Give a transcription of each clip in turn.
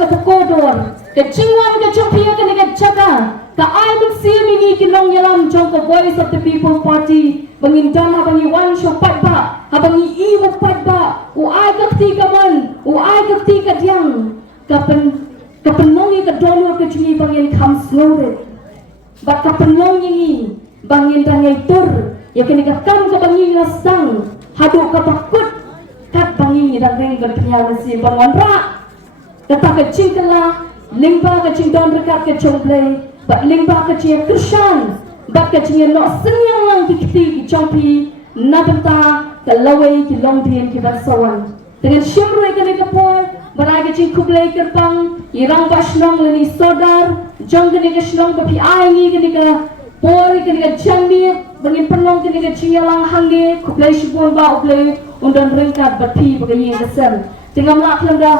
ke bukodor ke cingwan ke chopia ke nega jaga ka ai musim ini kinong yalam jong ke Voice of the People Party bangin dan habangi wan show patba habangi ibu patba u ai kakti kaman u ai kakti kadiang kapenongi ke donor ke cungi bangin kam snore bak kapenongi ini bangin dangai tur ya kini kam ke bangin nasang hadu kapakut kat bangin dan reng berpenyal si bangonra kata ke cingkala limba ke cingdon rekat ke chomplay bak limba ke cia Krishan bak ke cia no senyang lang kikti chompi nabenta ke lawai ki longdien ki basawan dengan syamroi ke nekapol barai ke cing kublai kerpang irang basnong leni sodar jong ke neka shnong bapi aingi ke neka pori ke neka jambi bangin penong ke neka cinyalang hange kublai shibun ba ublai undan ringkat bapi bagayi kesan tengah melak lenda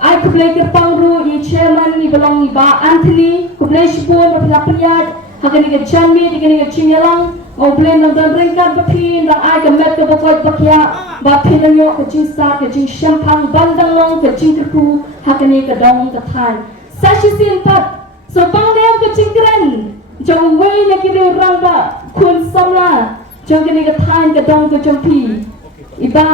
ai kublai kerpang ru i chairman i belong i ba Anthony kublai shibun bapi lapanyat hakan neka jambi ke neka cinyalang ublai undan ringkat bapi dan ai ke met ke bakoi bakya bapi nanyo ke cing sa ke cing shampang bandang long ke cing kerku hakan neka dong ke than sashi simpat so bangdem ke cing keren jong wei na kiri orang ba kun samla jong kini ke than ke dong ke jompi iba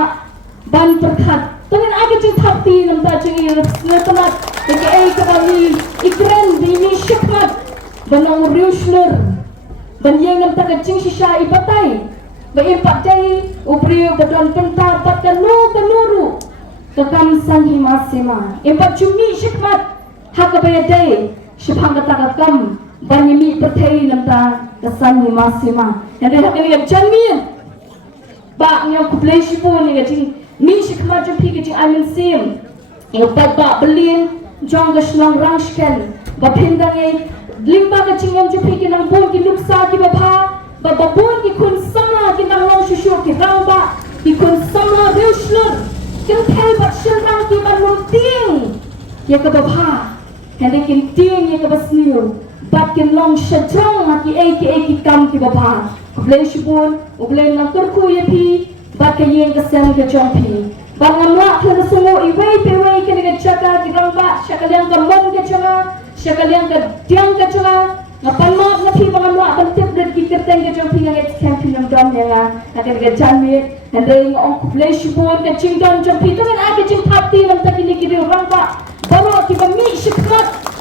ban perkat dengan agak cing thapti nam ta cing i netamat ke ai ke bani ikren bini shikmat banang riusner ban yang nam ta ke cing shisha ibatai ba impat dai uprio badan pentar pat ke nuru ke kam sang himasima impat cumi shikmat hak ke dai shipang kata ke kam banyami pertai namta kesan himasima yang dah kali jamin ba nya kublai shipun ni gajing mi shikma jopi gajing amin sim yang ba belin jong gashnong rangshken ba phindang ei limba gajing yang jopi ki nang bon ki luksa ki ba bon ki kun samla ki nang long shushu ki rangba ki kun samla reushler kin thai ba shirang ki ba ting ya ka ba hende kin ting ya ka basniu bakin long shajong maki eki kam ki baba ublay shibun ublay lang turku yapi bakin yeng kasem ke jompi bangam la kena sungu iwei pewei kena ke jaga ki rangba syakaliang ke mon ke jonga syakaliang ke diang ke jonga ngapan mak napi bangam la bantip dan ki kerteng ke jompi yang et camping yang dom yang akan ke janmir hende ong ublay shibun ke cingdon jompi dengan ake cing pati nam takini ki rangba bawa ki bami shikrat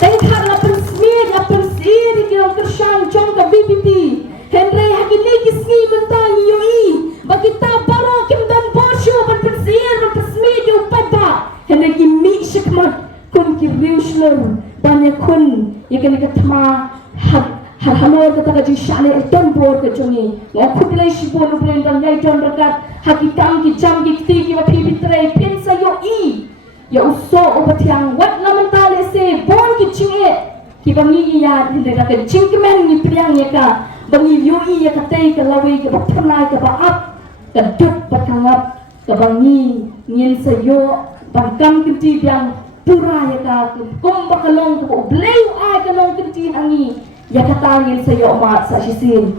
tengkar lapan smir lapan siri kira kershang jong ka BBP Henry hagi lagi sni bentang yoi bagi tabaro kim dan borsho ban persir ban persmir di upat ba Henry ki mi shikmat kun ki riushler banyak kun yakin katma halor kata ka jing shale don bor ka jongi wa kublai shibon ublai dan yai don rakat hagi tam ki jam ki ti ki wa pipitre pensa yoi ya uso obatiang wat naman tali se bon ki chinge ki bangi ya hindi na ka chingkemen ni priang ya ka bangi yoi ya ka tay ka lawi ka bakpernay ka baap ka dut bakangap ka bangi ngin sa yo bangkam kinti biang pura ya ka kum bakalong ka ublay ay ka long kinti angi ya ka tangin sa yo mat sa sisin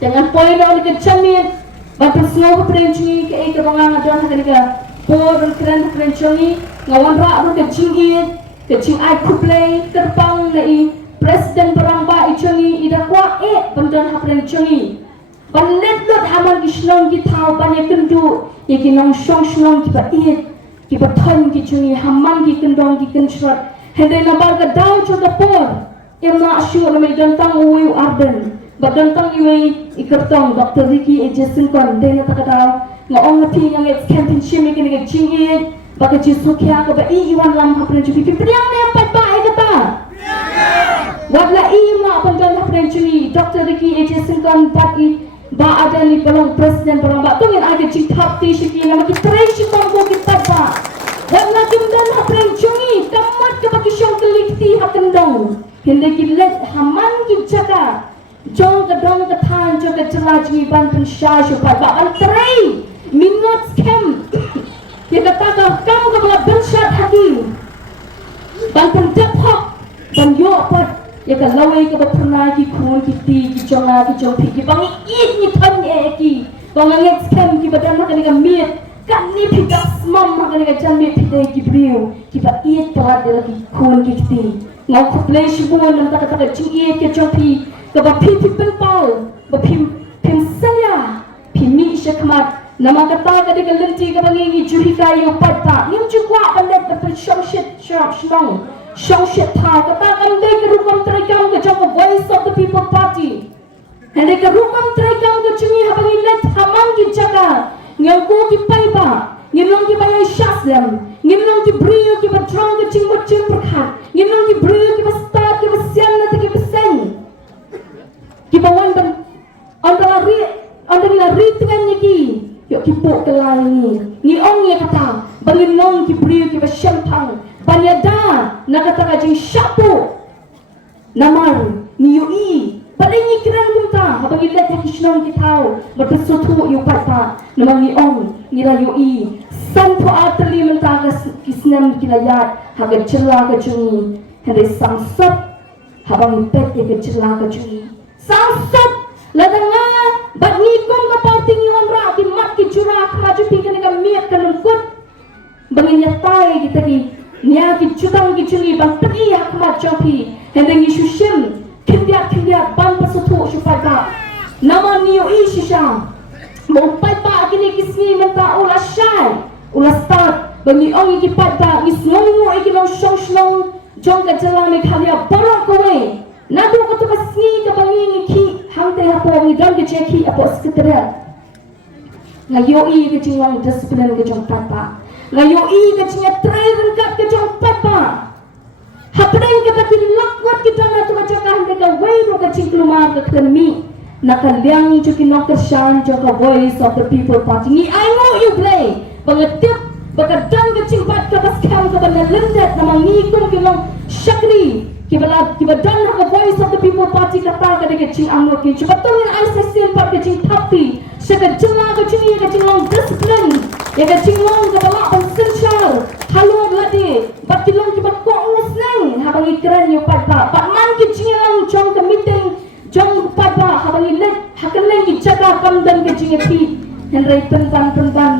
dengan poin na ka chamin bapersno ka prenchingi ka ay ka banga don ha ka por keren chongi ngawan ra ru ke cingit ke cing ai kuplay terpang nai presiden beramba ichongi ida kwa bandan hapren chongi banlet lot haman kishlong ki thau banya kendu yeki nong shong shlong ki ba ki ba thon ki chongi hamman ki kendong ki kenshrat hende nabar ka daw cho ka por emma ashu na me jantang uwi arden badantang iwi ikertong Dr. Ricky Ejesin kon dena takadaw ngaong ngapi yang et championship ni kena cingit baka jisukia ka ba iwan lam hapren chupi pipriang na empat ba ay kata wala ima bandan hapren chuni Dr. Ricky Ejesin kon pati ba ada ni balong presiden balong ba tungin aga cithap ti shiki na makitray shikong ko kita ba wala kimdan hapren chuni kamat ka baki syong kelikti hakendong hindi kilet haman ki jaga jong ka dong ka than jong ka chalajmi ban pensya syupa ba antray minot scam ya kata kam ka mga bensyat hati bantan daphok ban yo pat ya ka laway ka bapernay ki kun ki ti ki jonga ki jompi ki bangi it ni tan e ki bangangit scam ki badan ka ni ka miet kan ni pikas mom gani ka chan me pite ki brio ki ba iet palat de ki khun ki ti ngau khu play shibu nam ta ka ching iet ke chopi ka ba pi pen pau ba pim saya pimi shakmat nama kata ka de ka lenti ka bangi juhi ka yo patta nim chu kwa ban let ka shong shit tha kata kan de ka rukom trai kam ka chok voice of the people party hande ka rukom trai kam ka chungi ha bangi let hamang ki chaka ngau ko ki pai ba ngilong ki bayai shaslem ngilong ki brio ki batrong ki chingmot ching prakhat ngilong ki brio ki bastat ki basian na ki baseng ki bawan ban andala ri dengan ki yo ki po kelai ni ong ye kata bangin long ki brio ki basian thang banyada na kata ka jing shapo namar ni yo i paling ikran kumta habang ilet ya kishnong ki tao berpesutu yo pata namang ni ong ni ra yo i santo atli menta kisnam kilayat haga chilla ka chungi hande sangsat habang pet ye ka chilla ka chungi sangsat ladanga bat ni kom ka parting yon ra ki mat ki chura khaju pi ka miat ka lungkut bangin yatai kita ki nia ki chutang ki chungi bang peti hakmat chopi hande ni shushim kindia ban pasutu shupata nama niyo ishisha mo pai pa kini kisni menta ula shai ula start bagi ong iki pada isnongo iki long shong jong ka jala me khalia borok kowe nadu ko to kasni ka bangi ni ki hamte hapo ni dang ke cheki apo sekretariat ngayo i ke jingwang disiplin ke jong papa ngayo i ke jinga train kat ke jong papa hapdeng kita kini lakwat kita na tu macam ka wei ro ka cingklumar ka kemi nakaliang juki nokershan joka voice of the people party ni I know you play bangetip bakadang ka cingpat ka baskam ka banalendet namang ni kum kilong shakri kibadan ka voice of the people party kata ka de cing angno ki chubatongin ai sesin pat ka cing tapi saka jela ka chini ka cingong discipline ya ka cingong ka bala pang sensual halo ladi bat kilong kibat ko usneng habang ikran yo papa pat man ki cingong jong ka meeting jong papa habang ilet hakaleng ki jaga kamdan ka cingepi henry pentan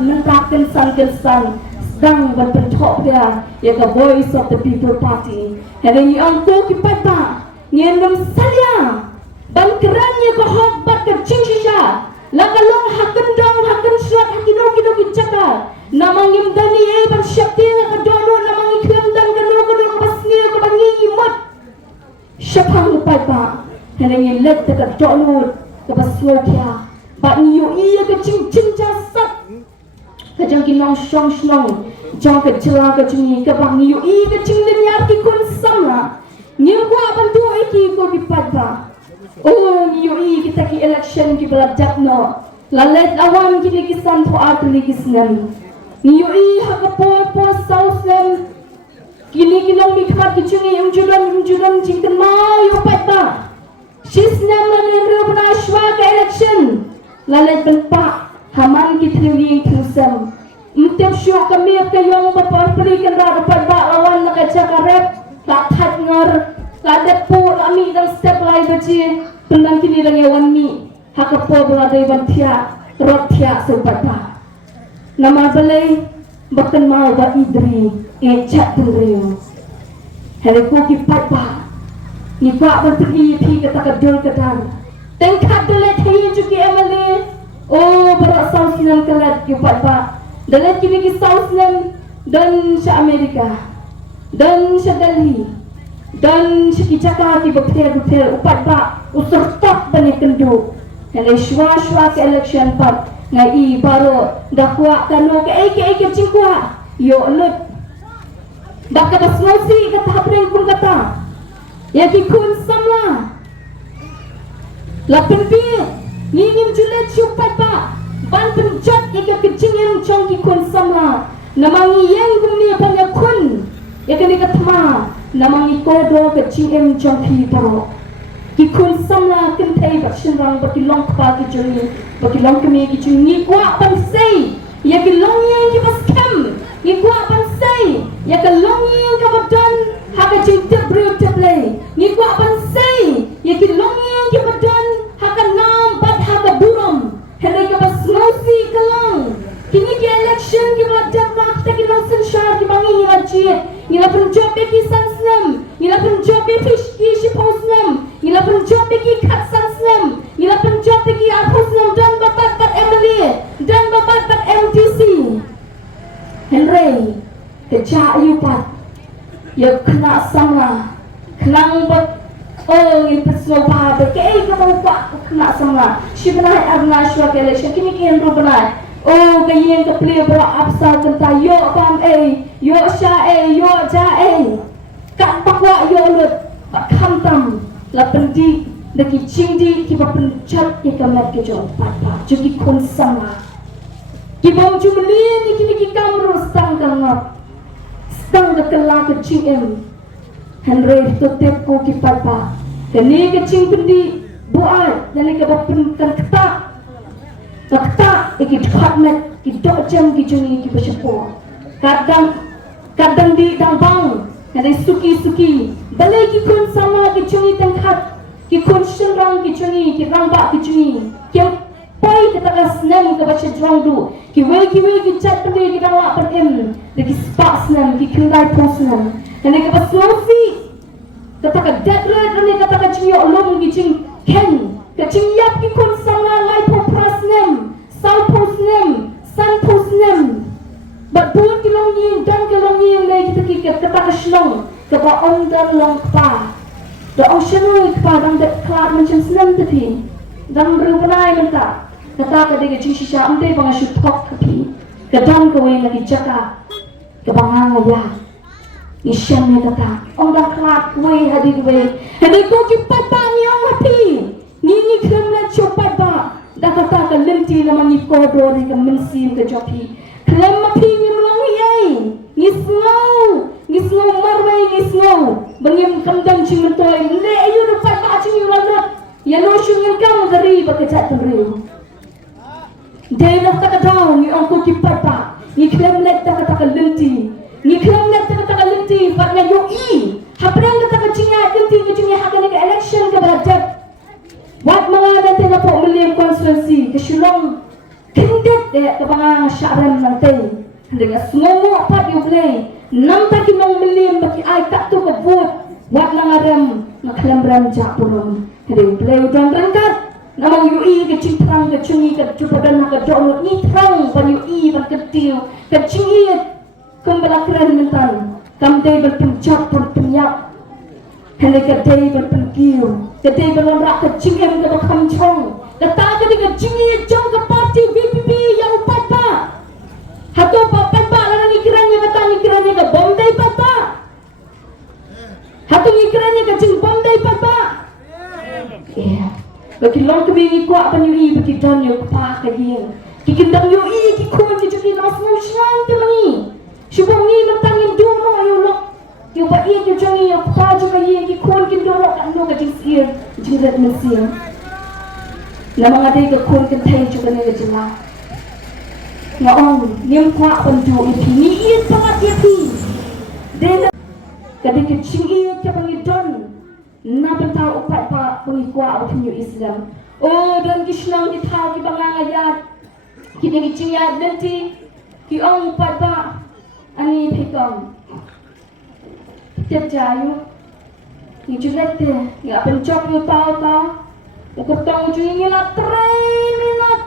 nentaken san sedang berbentuk dia ya ka voice of the people party henry ang ko ki papa ngendam salia ban keran ya ka hok bat ka cingshisha lakalong hakan suat hakino ki jaga namang imdani ay ban syakti nga kadono namang ikwemdan kano basni ka bangi imot syapang papa henry let ka dono ka baswo kya ba niyo iya ka cing jasat ka jang kinong shong jang ka jela ka jungi ka bang niyo iya ka cing lenyar ki kun samra niyo ko bantu iki ko ki papa oh niyo iya kita ki election ki beladak no lalet awan kini kisan po atli kisnem niyo iya hakapo sauslem kini kinong mikmat ki jungi umjudan jingkan mau yo papa shisnam lanen rubna shwa ka election lalet benpa haman ki triwi tusam mtep syo kami kayong bapari kan ra dapat ba lawan na kaca karep lakhat ngar ladet po lami dang step lai baci penang kini lang yawan mi hakapo beladai bantia rotia sebata nama balai bakan mau ba idri chat dulu hari ko ki papa ni kwa berpi pi kata kadul kadang tengkat dole thei juki emale oh berasal sinan kelat ki papa dalat kini ki Southland dan sa Amerika dan sa Delhi dan sa Jakarta ki bapter upat ba usur top bani kendu hele shwa ke election pat ngai baro dakwa kano ke cingkwa yo lut baka basnosi kata hapreng kun kata ya ki kun samla lapen pi ngingim julet syupat ba ban penjat ika kecingin chong ki kun samla namangi yang gumni panya kun ya kani katma namangi kodo kecingin chong ki paro ki kun samla kentai bakshin rang baki long pa ki juri baki long kemi ki juni kwa pan sei ya ki long yang ki baskem ni kwa pan sei ya ka long yang ka badan haka jing tebru teble ni kwa pan sei ya ki long yang ki badan haka nam bat haka buram hele ka basnosi kalang kini ki election ki badan nak ta ki long ciet ngila penjob beki sansnem ngila penjob beki shiponsnem ngila penjob beki katsansnem ngila penjob beki apusnem dan babat bat Emily dan babat bat MTC Henry keja ayupat ya kena sama kenang bat oh ini personal pahabat kaya kamu pak kena sama shibnai arna shwa kele shakini kian rubanai oh kaya yang kepli berak absal kenta yo pam yo sya yo ja kat pakwa yo lut pak khantam la pendi daki chingdi ki ba penjat ki kamat ke jo papa jugi kon sama ki bom jumli ni ki kamru stang kangat stang ke kela ke chingem Henry to tepko ki papa kani ke ching pendi buat dan ke ba pen ketak Takta iki department ki dojam ki jungi ki beshepo kadang di dang bang kadang suki balai ki kun sama ki jungi tengkat ki kun shenrang ki jungi ki ramba ki jungi ki pai ke takas nem ke bache drang du ki wei ki chat pende ki dang la per em de ki sparks nem ki kendai pos nem kadang ke baslofi kata ka dead red ni kata ka jungi olom ki jing ken ke jing yap ki kun sama lai po pras nem Sal posnem, san posnem. But buat kilong yin dan kilong yin lagi kita kikat kata keslong, kata om dan long pa. The ocean way pa dan that cloud macam senam tapi, dan berupanai menta. Kata kadang kecing sisa amde bang asyik tok tapi, kadang kau lagi jaga, kebangang ya. Isyan ni kata, om dan cloud way hadir kau kipat bang yang mati. Ni kerana coba ba. Dakata ka limti na mangi kodori ka minsim ka jopi klem mapi ni mlang yai ngisngo marwai ngisngo bangim kamdam chimtoy le ayu rupai ka chimi wala yano shungin kam gari ba ka chat ri de na ta ka daw ni onko ki papa ni klem let ta ka limti ni klem let ta ka limti ba na yo haprang ta ka chinga limti ni chinga hakane ka election ka barajat Wat mga natin na po William Constituency kasulong kindet kabangang syaram nanti dengan semua pat you play nampak kinong William baki ay takto ka vote wat nangaram naklambram japurong hindi play udang rangkat namang UI ka cintrang ka cungi ka cupadan ka donut ni trang ban UI ban ketil ka cingi kembalakiran mentan kamday berpenjak berpenyak Hindi kadai berpengkiu, kadai berlorak ke cingem ke bakam chong, kata kadai ke cingi jong ke parti VPP yang upat pa. Hato papat pa lana nikiranya kata nikiranya ke Bombay papa. Hato nikiranya ke cing Bombay papa. Bagi long kebingi kuat penyui bagi don yo pa kajing. Kikindang yo kikun kijuki mas musyan temani. Syubong ni mentangin dumo yo lok. Yo ba iya ke jongi yo pa juga iya ki kon kin do kan no ka jisir jirat mesia na mga day ka kon kin tay juga ne jila ngaong nim kwa pandu ipi ni iya pangat yapi den kadi ke chingi ka bangi don na benta upat pa bangi kwa opinyo Islam oh dan kislang kita ki banganga yat kini ki chingi denti ki ong upat pa ani pekong Tiap jayu, ni julet deh, nggak pencok you tahu. Ukur tahu ujung ini lah tren minat.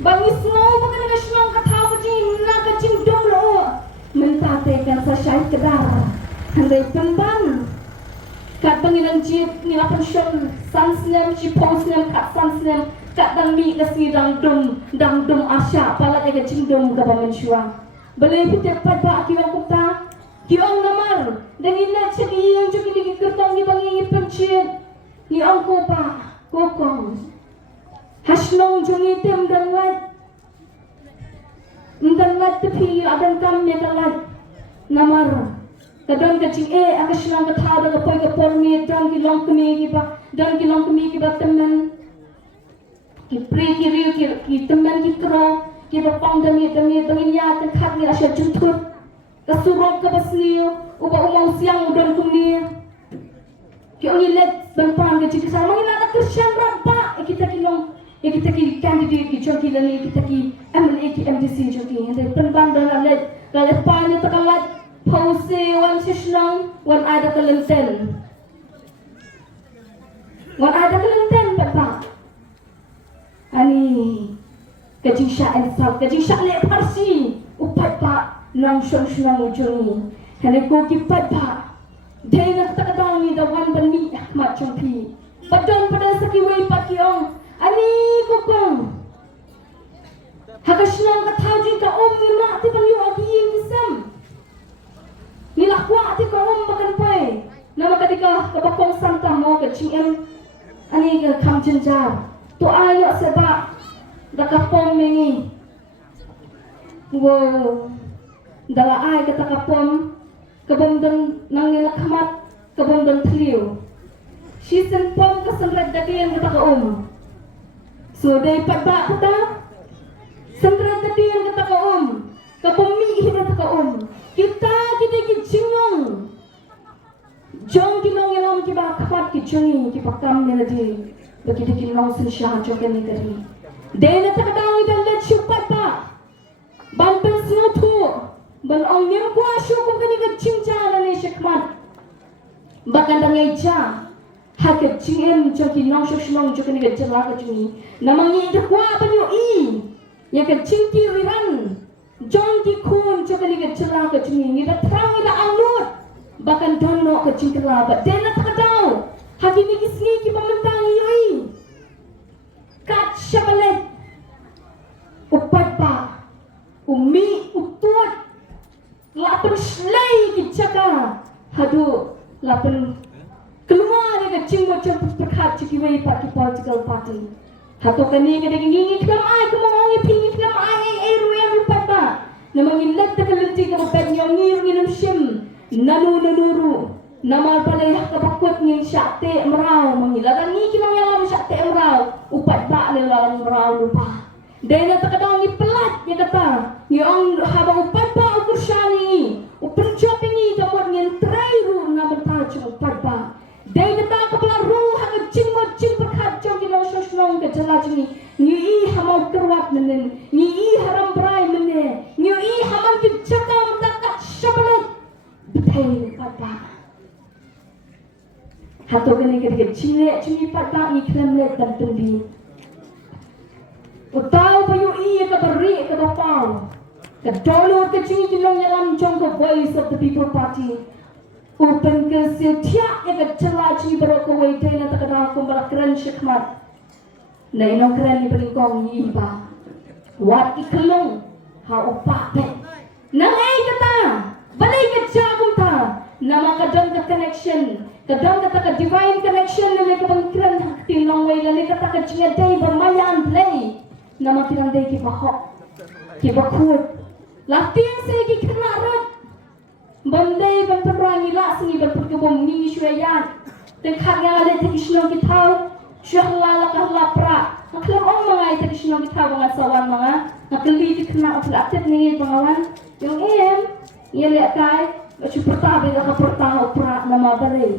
Bangi snow bukan dengan snow kata ujung nak kecing dong lo. Mentatekan saya kedar, handai penban. Kat bangi dan jit ni lah pension, sansnem, ciponsnem, kat sansnem, kat dangbi kasi dangdum asya, pala kecing dong kabangan syua. Boleh kita pada akibat kita. Kiong namar, dan ina cek iyong cek ini kertong ni bangi pencet, ni angko pa, kokong, haslong jungi tem dan lat tepi adan kam ne kalat, namar, kadang kecing akaslang kathada kapoy kapormi dan kilong kemi kiba, dan kilong kemi kiba temen, kipri kiri ki temen kikro, kiba pang dami bangin ya terkat ni asya juntut. Kasurok ka basniyo, uba umang siyang udon kumniya. Kiyong ilet, bangpang ka chikisa, mga inata Christian rapa, ikita ki candidate ki choki lani, ikita ki MLA ki MDC choki, hindi penbang dala let, Kalepan ito kalat pause wan sisnong wan ada kalenten. Wan ada kalenten papa. Ani kajing sya ensal kajing sya le parsi upat pa nang song ujung. Hane ko kipat pa. Day na takadaw ni dawan ban mi Ahmad Chongpi. Padon pada sakiway pakiong. Ani kokong. Hakasnang katawjin ka ni na ti pangyo agiying isam. Nilakwa ti ka bakan pay. Nama kadika kabakong santa mo kaching em. Ani ka kamjen jar. Tu ayo seba. Dakapom mengi. Wow. Dala ay katakapom. Kabomdan nang nilakhamat. Kabomdan tliw. Shisen pom kasanrad dakiyan katakaom. So day padba kata. Sanrad dakiyan katakaom. Kapumi katakaom. Kita kijingong. Jong kinong yalam kiba kapat kijungi kiba kam niladi. Bagi kinong sinsya jong kani kari. Day na takadaw idan let syupat pa. Bantan sinutu. Ban ong niyam kwa syukong kani kajingja na ni syakmat. Bakan dangay ja. Hakat jingem jong kinong syukshmong jong kani kajala kajungi. Namangi idakwa banyo i. Yakat jingki wiran. Jong ki kun jong kani kajala kajungi. Ngida terang ida angut. Bahkan dono kajing kerabat. Dena takadaw. Hagi ni kisngi ki pamantang yoi. Kat syabalet. Upat pa. Umi utut. Lapan slay ki caka. Hadu. Lapan keluar ni kajing macam perkat cikiwai pak ki political party. Hatu kani kada ngingi kelam ai kemongi pingi kelam ai ruang upat pa. Namangin lat takalenti ka upat nyong ngirungin sim. Nanu nama palay kapakot ngin syakte meraw mangilaran ni kinang yalam syakte meraw upat ba nilalang meraw lupa dahil takadaw ni pelat niya kata yung habang upat ba ukur siya ni upang shopping ni kamot ngin try ru na matajong upat ba dahil kata kapala ru hanggang ching perkat jong kinang syosnong kajalajong ni i hamaw kerwat menen ni i haram bray menen ni i hamang kijaka matakat syabalat betul papa. Hato kini ketika cini papa ni kremlet dan tendi. Utau bayu iya kabari kabapau. Kadolo kecini kilong yalam jongko voice of the people party. Open ke setia ya kecela cini beroko waitai na takada kumbala keren syakmat. Na inong keren ni pelingkong iba. Wat ikelong ha upak pe. Nangai kata. Balay ka siya kung ta na makadang ka connection, kadang ka taka divine connection na may kapangkiran tinong way na may kataka siya day bermayan play na matirang day kibahok, kibakut. Lating sa ikikinarot, banday bantarang ila sa ibang pagkabong ni Shwayan. Tengkak nga alay takisinong kitaw, siya halala kahalapra. Naklamong mga itakisinong kitaw mga sawan mga, nakalitik na apalatit ni pangawan. Yung Yele kai, macam pertabe dah pertahu pra nama balai.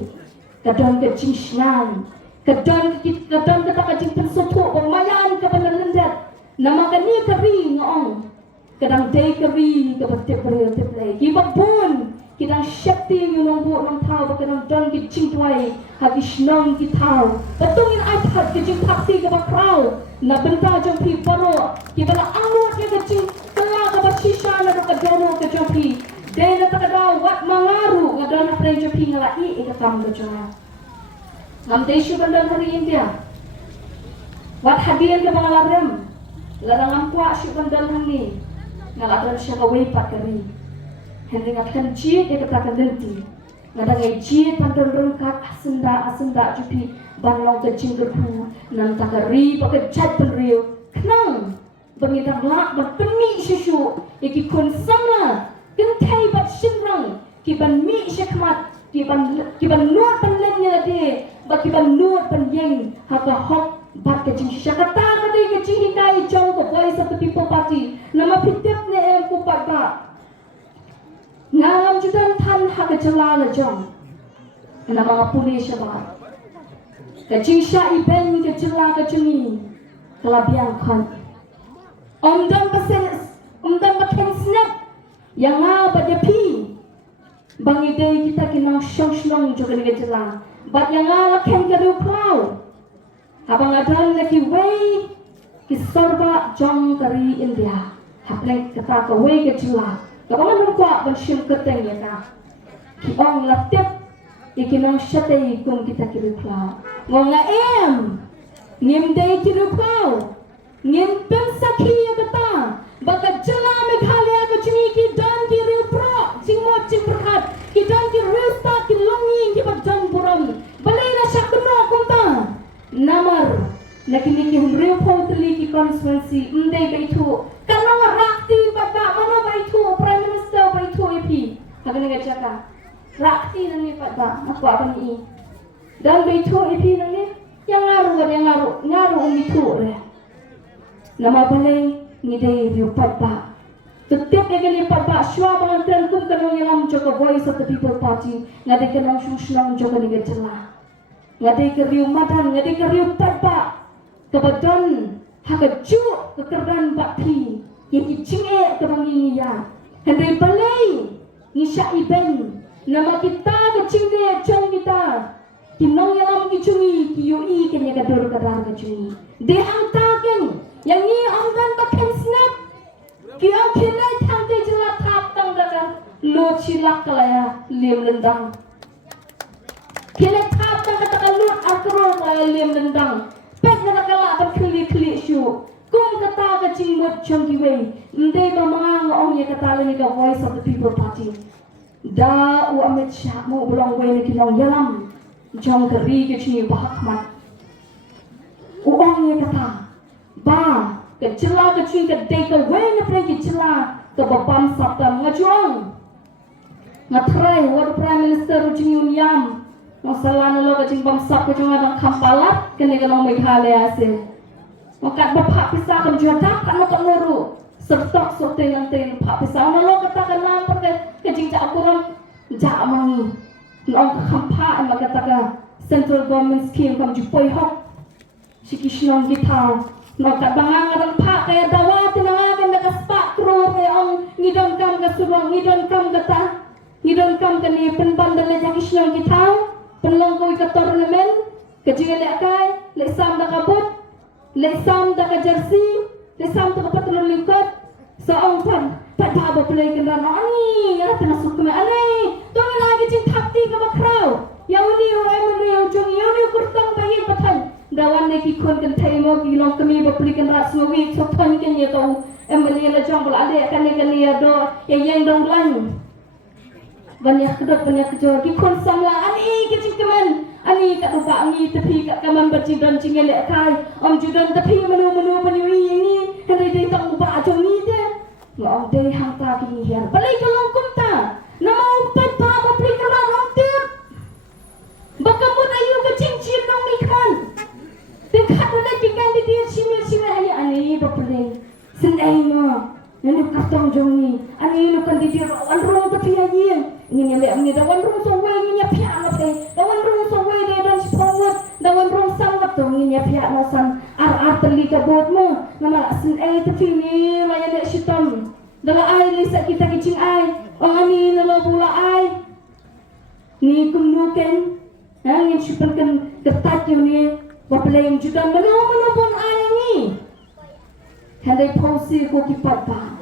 Kadang kecing snan, kadang kata kecing pensutuk bermayan kepada lendat. Nama kani keri ngong, kadang day keri kepada teplay. Kibak pun, kadang syakti yung bu nang tahu, kadang don kecing tuai, habis nong kitau. Betulin iPad kecing takti kebak rau, na benda jom pi baru, kibala angut ya kecing telah kebak sisa na kadono kejom pi. Dahil natakadaw, wat mangaru nga doon na prejo pingalai ikakam ka dyan. Ngam desyo bandang hari India. Wat hadiyan ka mga laram. Larang ampwa siya bandang hani. Ngaladran siya kaway pat kari. Hindi nga kanjit ikatakan dinti. Nga dangay jit pandang rungkat asenda jupi banlong kajing gerhu. Nang takari pagkajat penriyo. Kenang. Bangitang lak berpeni syusyu. Iki konsam na. Kentai bat sinrang kiban mi syakmat kiban nuat panlennya de ba kiban nuat panyeng haka hok bat kecing syakata kata kecing hikai jong ko voice of the people party nama pitep ne em ko pata ngam judan tan haka jalala jong na mga pulis ba kecing sya iben ke jala kecing kalabiang kan omdan pasen omdan baken snap yang apa dia pi bang ide kita kinang syong juga ni jelang bat yang ala ken keru klau abang adan lagi way ki sorba jong kari India hapleng kata ka way ke jelang kapan nun kwa ban shim keteng ya ka ki ong latep ikinang syatay kung kita kiru klau ngonga ngim day kiru klau ngim pensaki ya kata baka jela Meghalaya ka chiki dan ki rupro jingmo chimperhat ki dan ki rusta ki longi ki badan buram balai na syakno kunta namar nakini ki humriu potli ki constituency ndai baitu kanong rakti bata mana baitu prime minister baitu ipi hagane ga chaka rakti nani bata aku akan i dan baitu ipi nani yang ngaru umitu re nama balai ngidai riupat ba tetep ya gani papa shwa bangan tren kum kanong yang joko voice of the people party ngadai kanong shushnong joko ni gajela ngadai ke riu madan ngadai ke riu papa kebadan hakaju kekerdan bakti yang kicing ke bangi ya hendai balai ngisha iben nama kita kecing de jong kita kinong yang kicungi kiyoi kenya kador kadar kicungi de angtaken yang ni amdan pakai snap kau kena tangkai jelak tap tang daga lo cilak kalaya lem lendang kena tap tang kata lo akro kalaya lem lendang pet na kala berkeli syu kum kata kacing mot chongkiwe ndai ba mga ngong ye kata ni ka voice of the people party da u Amit Shah mo bulong we ni kinong yalam jong kari ke chini bahakmat u ong ye kata ba ke jela ke cing ke dei ke we na pre ke jela ke babam saptam ngajuang ngatrai war prime minister ujing yam masalah lo ke cing bam sap ke cing adang kampalat ke ne galong Meghalaya se makat bapak pisah ke juadak kan lo nuru sertok sote yang ten pak pisah na lo kata ke lampar ke cing cak akuram ja mangi nong ke kampa ma kata ke central government scheme kam jupoi hok sikishnong kita maka bangang orang pak kaya dawa tinangakan dekat spak kru kaya om ngidon kam ke surang ngidon kam kata ngidon kam ke ni penban dan lejak isyong kita penlong koi ke tournament ke jingan lekai lesam da kabut lesam da ke jersey lesam da ke patrol lingkot seong pan pada apa play kendaraan ani ya tena suku me ani tong lagi cing takti ke bakrau yang ni orang meriau jong yang ni kurtang bayi patan dawan ne ki kon kan thaimo ki long kami baplikan ras ngowi soton ken ye to emani la jambal ade kan ne kan ya do ye yang dong lan banyak kedot banyak kejor ki kon samla ani ki cingkeman ani kat rupa ani tepi kat kaman bercindon cingele kai om judon tepi menu penyui ini hendak dei tak upa ajong ni de ngom dei hang ta ki ni hian balai kalong kumta nama umpat pa baplikan ram tip bakamut ayu ke cincin nong ni kan Tengkat ada kikan di dia simil hanya ani berpeling. Senai ma, yang katong jongi. Ani lu kan di dia wan rong tapi aja. Ini lek ni dawan rong sawai ni pia la pe. Dawan rong sawai dia dan spawat. Dawan rong sangat tu ni pia nasan. Ar teli kabut mo. Nama senai tapi ni layan dek syaitan. Dalam ai ni sak kita kicing ai. Orang ani nalo pula ai. Ni kumnuken. Yang syaitan ketat ni. Bapalay juga menu pun ayang ni. Hendak pausi ko kipat ba.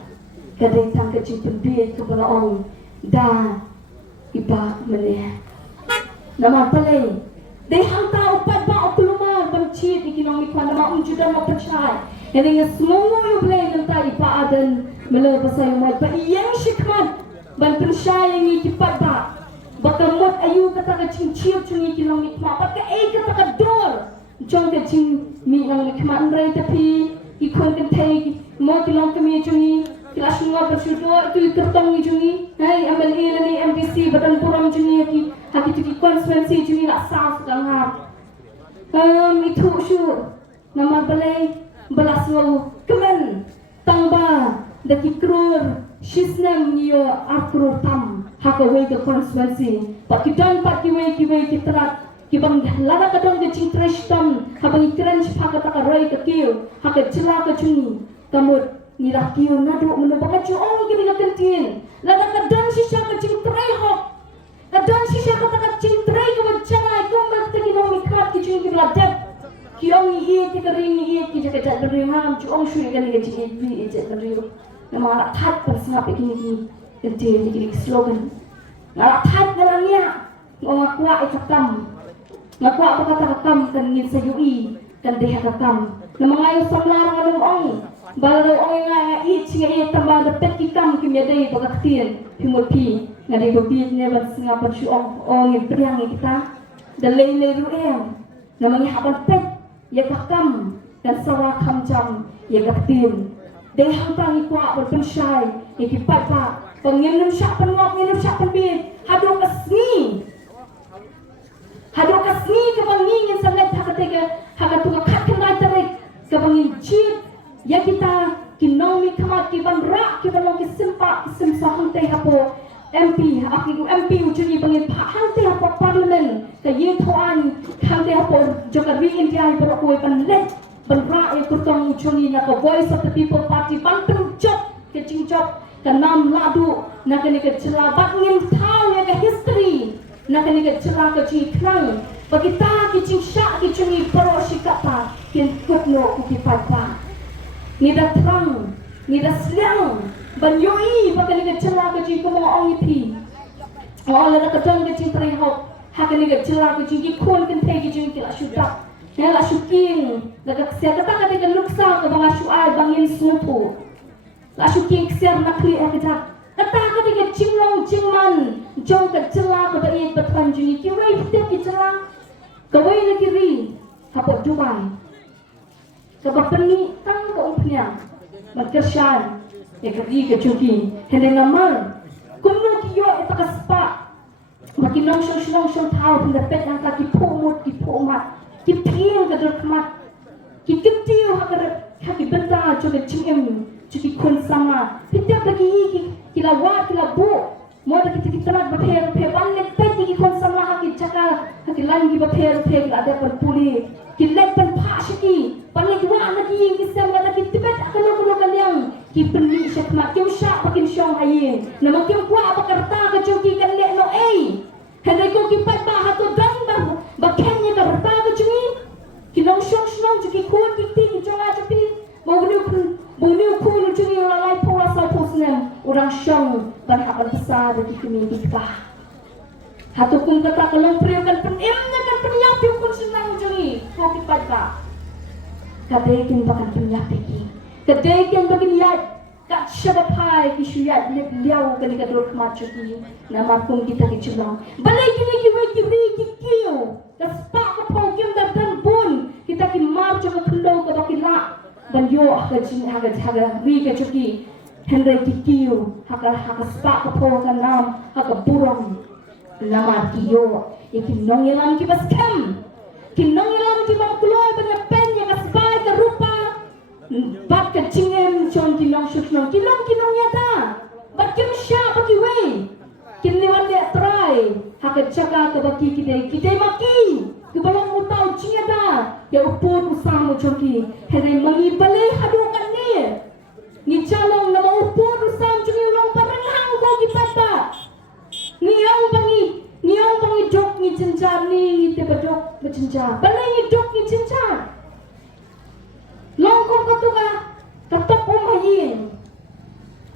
Kadang tang kecil penbih ke balaong dan iba meneh. Nama palay. Dei hang tau pat ba okuluma bancit ikinong mikwan nama juga mau percaya. Hendak semua yung play nanta iba adan melo pasay mo pa iyang shikmat ban percaya ni kipat ba. Baka mot ayu kata kecil cium cungi ikinong mikwan baka kata dor. Jong ke cing mi nang keman rai tapi ikon kan thai mo kilong kami jungi kelas ngo bersyudo itu kertong ni jungi hai amal ila ni MPC badan puram jungi haki tu konstituensi jungi nak sah sedang hap itu syu nama balai belas ngo kemen tangba daki krur shisnam niyo akrur tam hakawai ke konstituensi pak kidan pak kiwai kitrat kibang lada kadang ke cingtresh tam habang ikran shpaka taka roi ke kiu haka jela ke cungi kamut ni rakiu nadu menubaka juong kini kakentin lada kadan sisya kacing trehok kadan sisya kata kacing treh kebacanai kumbal kita kinomi kat kicing kiladep kiong iye kering iye kijak kajak beringam juong syuri kani kacing iye ijak beringam nama anak tat persengap kini kentin kini slogan anak tat ngalangnya ngakwa ikakam ngakwa apa kata kakam kan ngin sayui kan deha kakam nama ngayu samlar ngalung ong baru ong nga i chinga tambah dapat kikam kimya dai bagaktin pimulpi ngadi gobi ne bas ngapa chu ong priang kita dalai le ruem nama ngi haban pet ya kakam dan sawa kamjam ya gaktin deha tang ikwa berpensyai ikipat pa penginem syak penwak nginem syak penbit hadu kasni kebangingin sangat hakatunga katkenai tarik kebangin jit ya kita kinomi kamat kibang rak kibang kisimpa kisimsa hante hapo MP akiku MP ujungi bangin hante hapo parlimen ka yithoan hante hapo joka ri India berokoi panlet banra e kurtong ujungi na ka voice of the people party bantung job ke cingcop ka nam ladu na kene ke celabat ngin tau ya ka history na kani ka cera ka chi krang bagita ki ching sha ki chungi paro shikata kin kutno ku ki papa ni da trang ni da slang ban yoi bagani ka cera ka chi ko mo ong ipi all la ka tong ka chi tre ho ha kani ka cera ka chi ki khon kan the ki ching ki la shuta ya la shuking la ka sia ka ta ka de luksa ka banga shu ai bangin supu la shuking sia na kli ka ta kata ketika cinglong cingman jong ke celah ke bayi bertuan juni kirai kita ke celah kawai lagi ri hapot Dubai kabapeni tang ke umpnya berkesan ya keri ke cuki hendak ngamal kumno kiyo eta kaspa makin nong tahu pendapat yang kaki pomut ki pomat ki pieng ke derkmat ki ketiu haki benta juga cingem cuki kun sama kita bagi kila wa kila bu moda kita nak berpher banyak peti kon samla haki cakal haki langi berpher kila ada perpuli kila pen pasiki banyak wa lagi yang kisah lagi tibet akan kalian ki penni syakma kim syak pakin syong ayin nama kim kwa bakarta ka cuki kan le no hendak ko ki pat ba hato dan ba kenya ka rta ka cuki kinong syong cuki kun ki jonga cuki Buniu kun cuki orang lain pola sapusnem orang syong ban hapan besar di kami kita. Hatu kun kata kalau priukan penemnya kan penyapi kun senang cuki kau kipat ba. Kadekin bakan penyapi ki. Kadekin bakin yat kat syabapai ki syuyat lep liau kali kador kemat cuki. Nama kun kita kiculang. Balai kini ki kiu. Kaspak kapau kim dan bun kita ki mar cuka kendau ke bakin lak. Dan yo haga wi ke cuki Henry kikiu haga spak po ka nam haga burong lamar kiyo ikin nong yelam ki baskem kinong yelam ki mangkuloy banya penya ka spai ka rupa bat ka cingem chon kinong shuknong kinong yata bat kim sha baki we kinliwan de try haga chaka ka baki kidai maki kebalang utau cingada ya upur usaha cuki henai mangi balai hadukan ni calong nama upur usaha cuki ulang parenghang ko kita niang bangi dok ni cencar ni teba dok bercencar balai ni dok ni cencar longkong katuka tetap hayin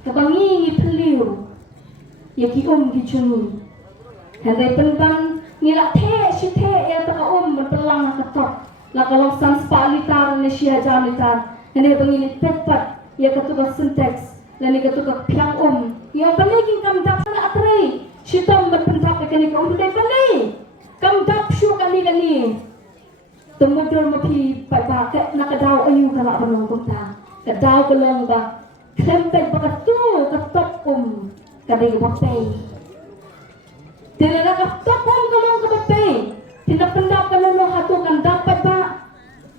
kebangi ni peliu ya ki gicuni henai penban nilak si ya tak berpelang ketok la kalau sans palitar ne sia jamitar ne bangin petpat ya ketuka syntax dan ketuka piang ya balikin kam dap sana atrai sitam berpentak kani kam dai bali kam dap shu kali temudur mapi pada ke nakadau ayu kala banong kumta kadau kelong ba klempet bakatu ketok kadai bapai tidak ketok kelong ke bapai tidak pendap kalau hatu kan dapat ba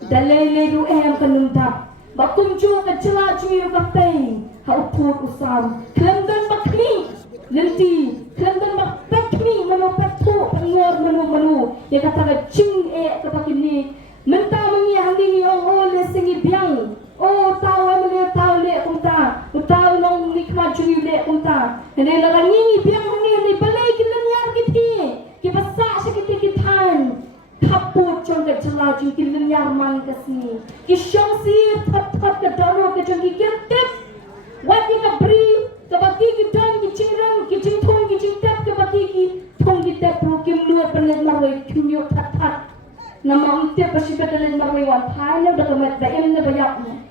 dalai leru kanundap bakum ju ka cela cui ka pay ha upur usam klemdan bakmi lenti klemdan bakmi mano petu ngor manu ya kata ka cing ka pakini menta mangi handi ni o le singi biang o taw le kumta Bangingi biang ni balai kilanyar kiti. Kipasak sakiti kitan. Kaput chong ke jela jong kilanyar man kasni. Kisyong si thot ke doro ke jong kikirtip. Wati ka beri kabaki kitan kicingran kicingthong kicingtap kabaki ki thong kitap ro kim luat penet marwai kimyo that. Nama utia pasikat dalam marwai wan thai dah kemet dah em na bayaknya.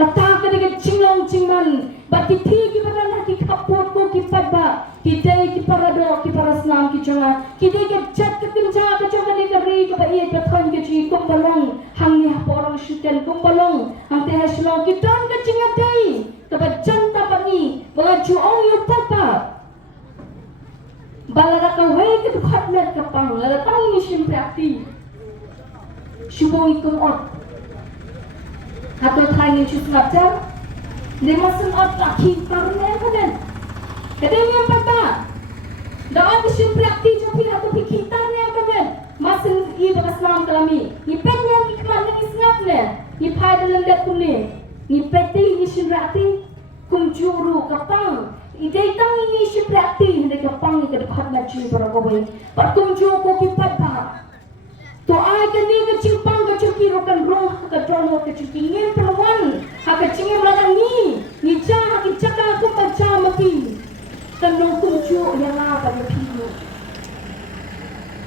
Kata ketika cinglong cingman, bagi tiga orang lagi kaput ko kipat ba, kita ki parado ki paraslam ki jonga, kita ke jat ke kenca ke jonga ni kari ke bayi ke thon ke ci kumbalong, hang ni orang syutan kumbalong, hang teh hasilong kita ke cingatai, ke bajan tapani, baju ong yu papa. Balara ka wei ke dekat net kapang, lala tang ni simprati. Syubung ikum ot. Atau tanya cuci macam, dia masuk laki karena kan? Kadang yang apa? Dah ada simpel aktif jadi atau pikirannya kan? Masuk ia bagas nam kalami. Ni petnya ni kemana ni sengatnya? Ni pai dalam dat kumni. Ni peti ni simpel aktif kumjuru kapang. Idai tang ini simpel aktif hendak kapang ni kedekat nak cuci beragam. Pak kumjuru ko kipat bah. To ai kan ni ke cimpang ke cuki rokan roh ke drono ke cuki ngin perwan ha ke cingin melarang ni ja ha ke caka aku baca mati kan no kuncu yang apa ke piu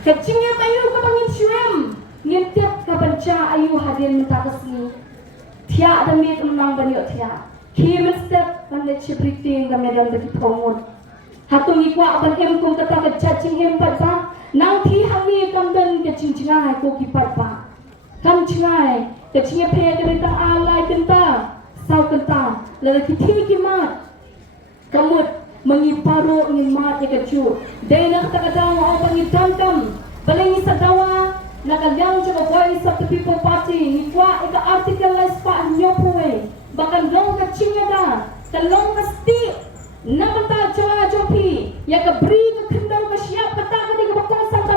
ke cingin ayu ke bangin syuam ngin tiap ke baca ayu hadir minta kesini tia ada mi menang banyak tia ki step pandai cibriting ke medan bagi pomot hatung ikwa aban em kum kata ke cacing em pada nang thi hami kamdan ke cingcingai ko kipat pa kam cingai ke cinga pe ke ta alai kenta sau kenta la ki thi ki mat kamut mengiparo ngin mat ke cu dai nak ta kadang o bangi tam balengi sadawa nakalyang sa voice of the people party ni kwa ika articleize pa nyopoe bakan long ka cinga da kalong pasti namata jawa jopi ya ka bri ka khendau ka siap kata ka di ka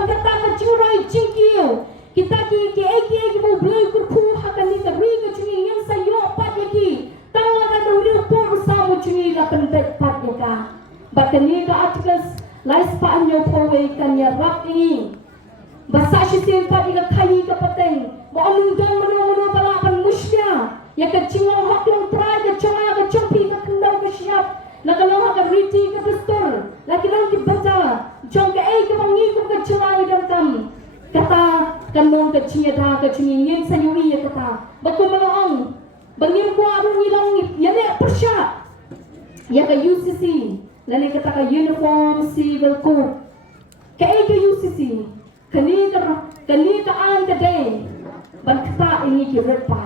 kata ka curai cingkiu kita ki bu blai ku khu hakan ni ka bri ka cungi yang sayo pat yaki tawa ka do por samu cungi la pendet pat yaka bakan ni ka articles lais pa anyo powe kan ya rap ini basa shitin pat ka kai ka pateng ba anung dan meno balapan musya ya ka cingong hak long pride ka changa ka chompi ka khendau ka siap nakalong ka riti ka pastor laki lang ki baca jong ka ai ka bangi ko ka chulai dam kam kata kanong ka chiada ka chingin sa yui ya kata baku malong bangim ko aru nilang yale persya ya ka UCC lani kata ka uniform civil code ka ai ka UCC kani ka an ka day ban kata ini ki repa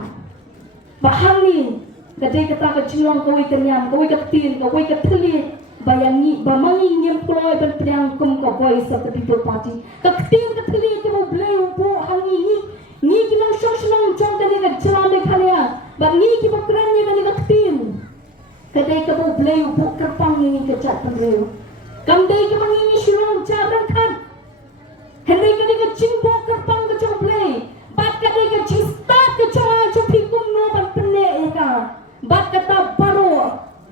bahang ni kadai kata ka chilong kawai kanyam kawai ka tin kawai ka thli bayangi bamangi ngem ploy ban priang kum ka voice of the people party ka tin ka thli ka mo blay po hangi ni kinang shoshlong chong ka ni ka chalame khania ba ni ki bakran ni ka ni ka tin kadai ka mo blay po karpang ni ka chat pandreu kam dai ka mangi ni shilong charan khan hendai ka ni ka chingbo karpang ka chong blay bat ka dai ka chista ka chong cho phikum no ban pne eka bat kata baru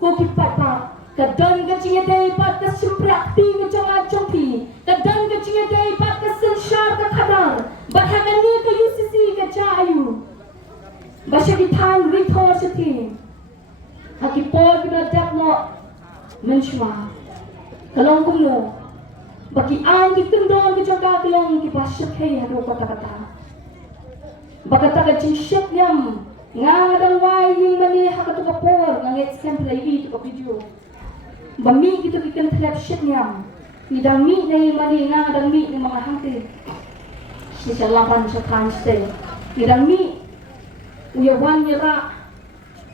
ko kipat pa kadang ka cinga dai pat ka simprakti ka jonga chompi kadang ka cinga dai pat ka senshar ka khadar bat hakani ka UCC ka chayu basha ki than rithor sati haki por ka dak no menshwa kalong kumno baki an ki tundon ki jonga kalong ki basha khay hado kata bakata ka cingshep yam ngadang wai yung mani hakatu ka por nang example itu ka video bami gitu kikan thlap shit nyam idang mi nei mani ngadang mi ni mga hangte si salapan sa kanste idang mi uyawan yara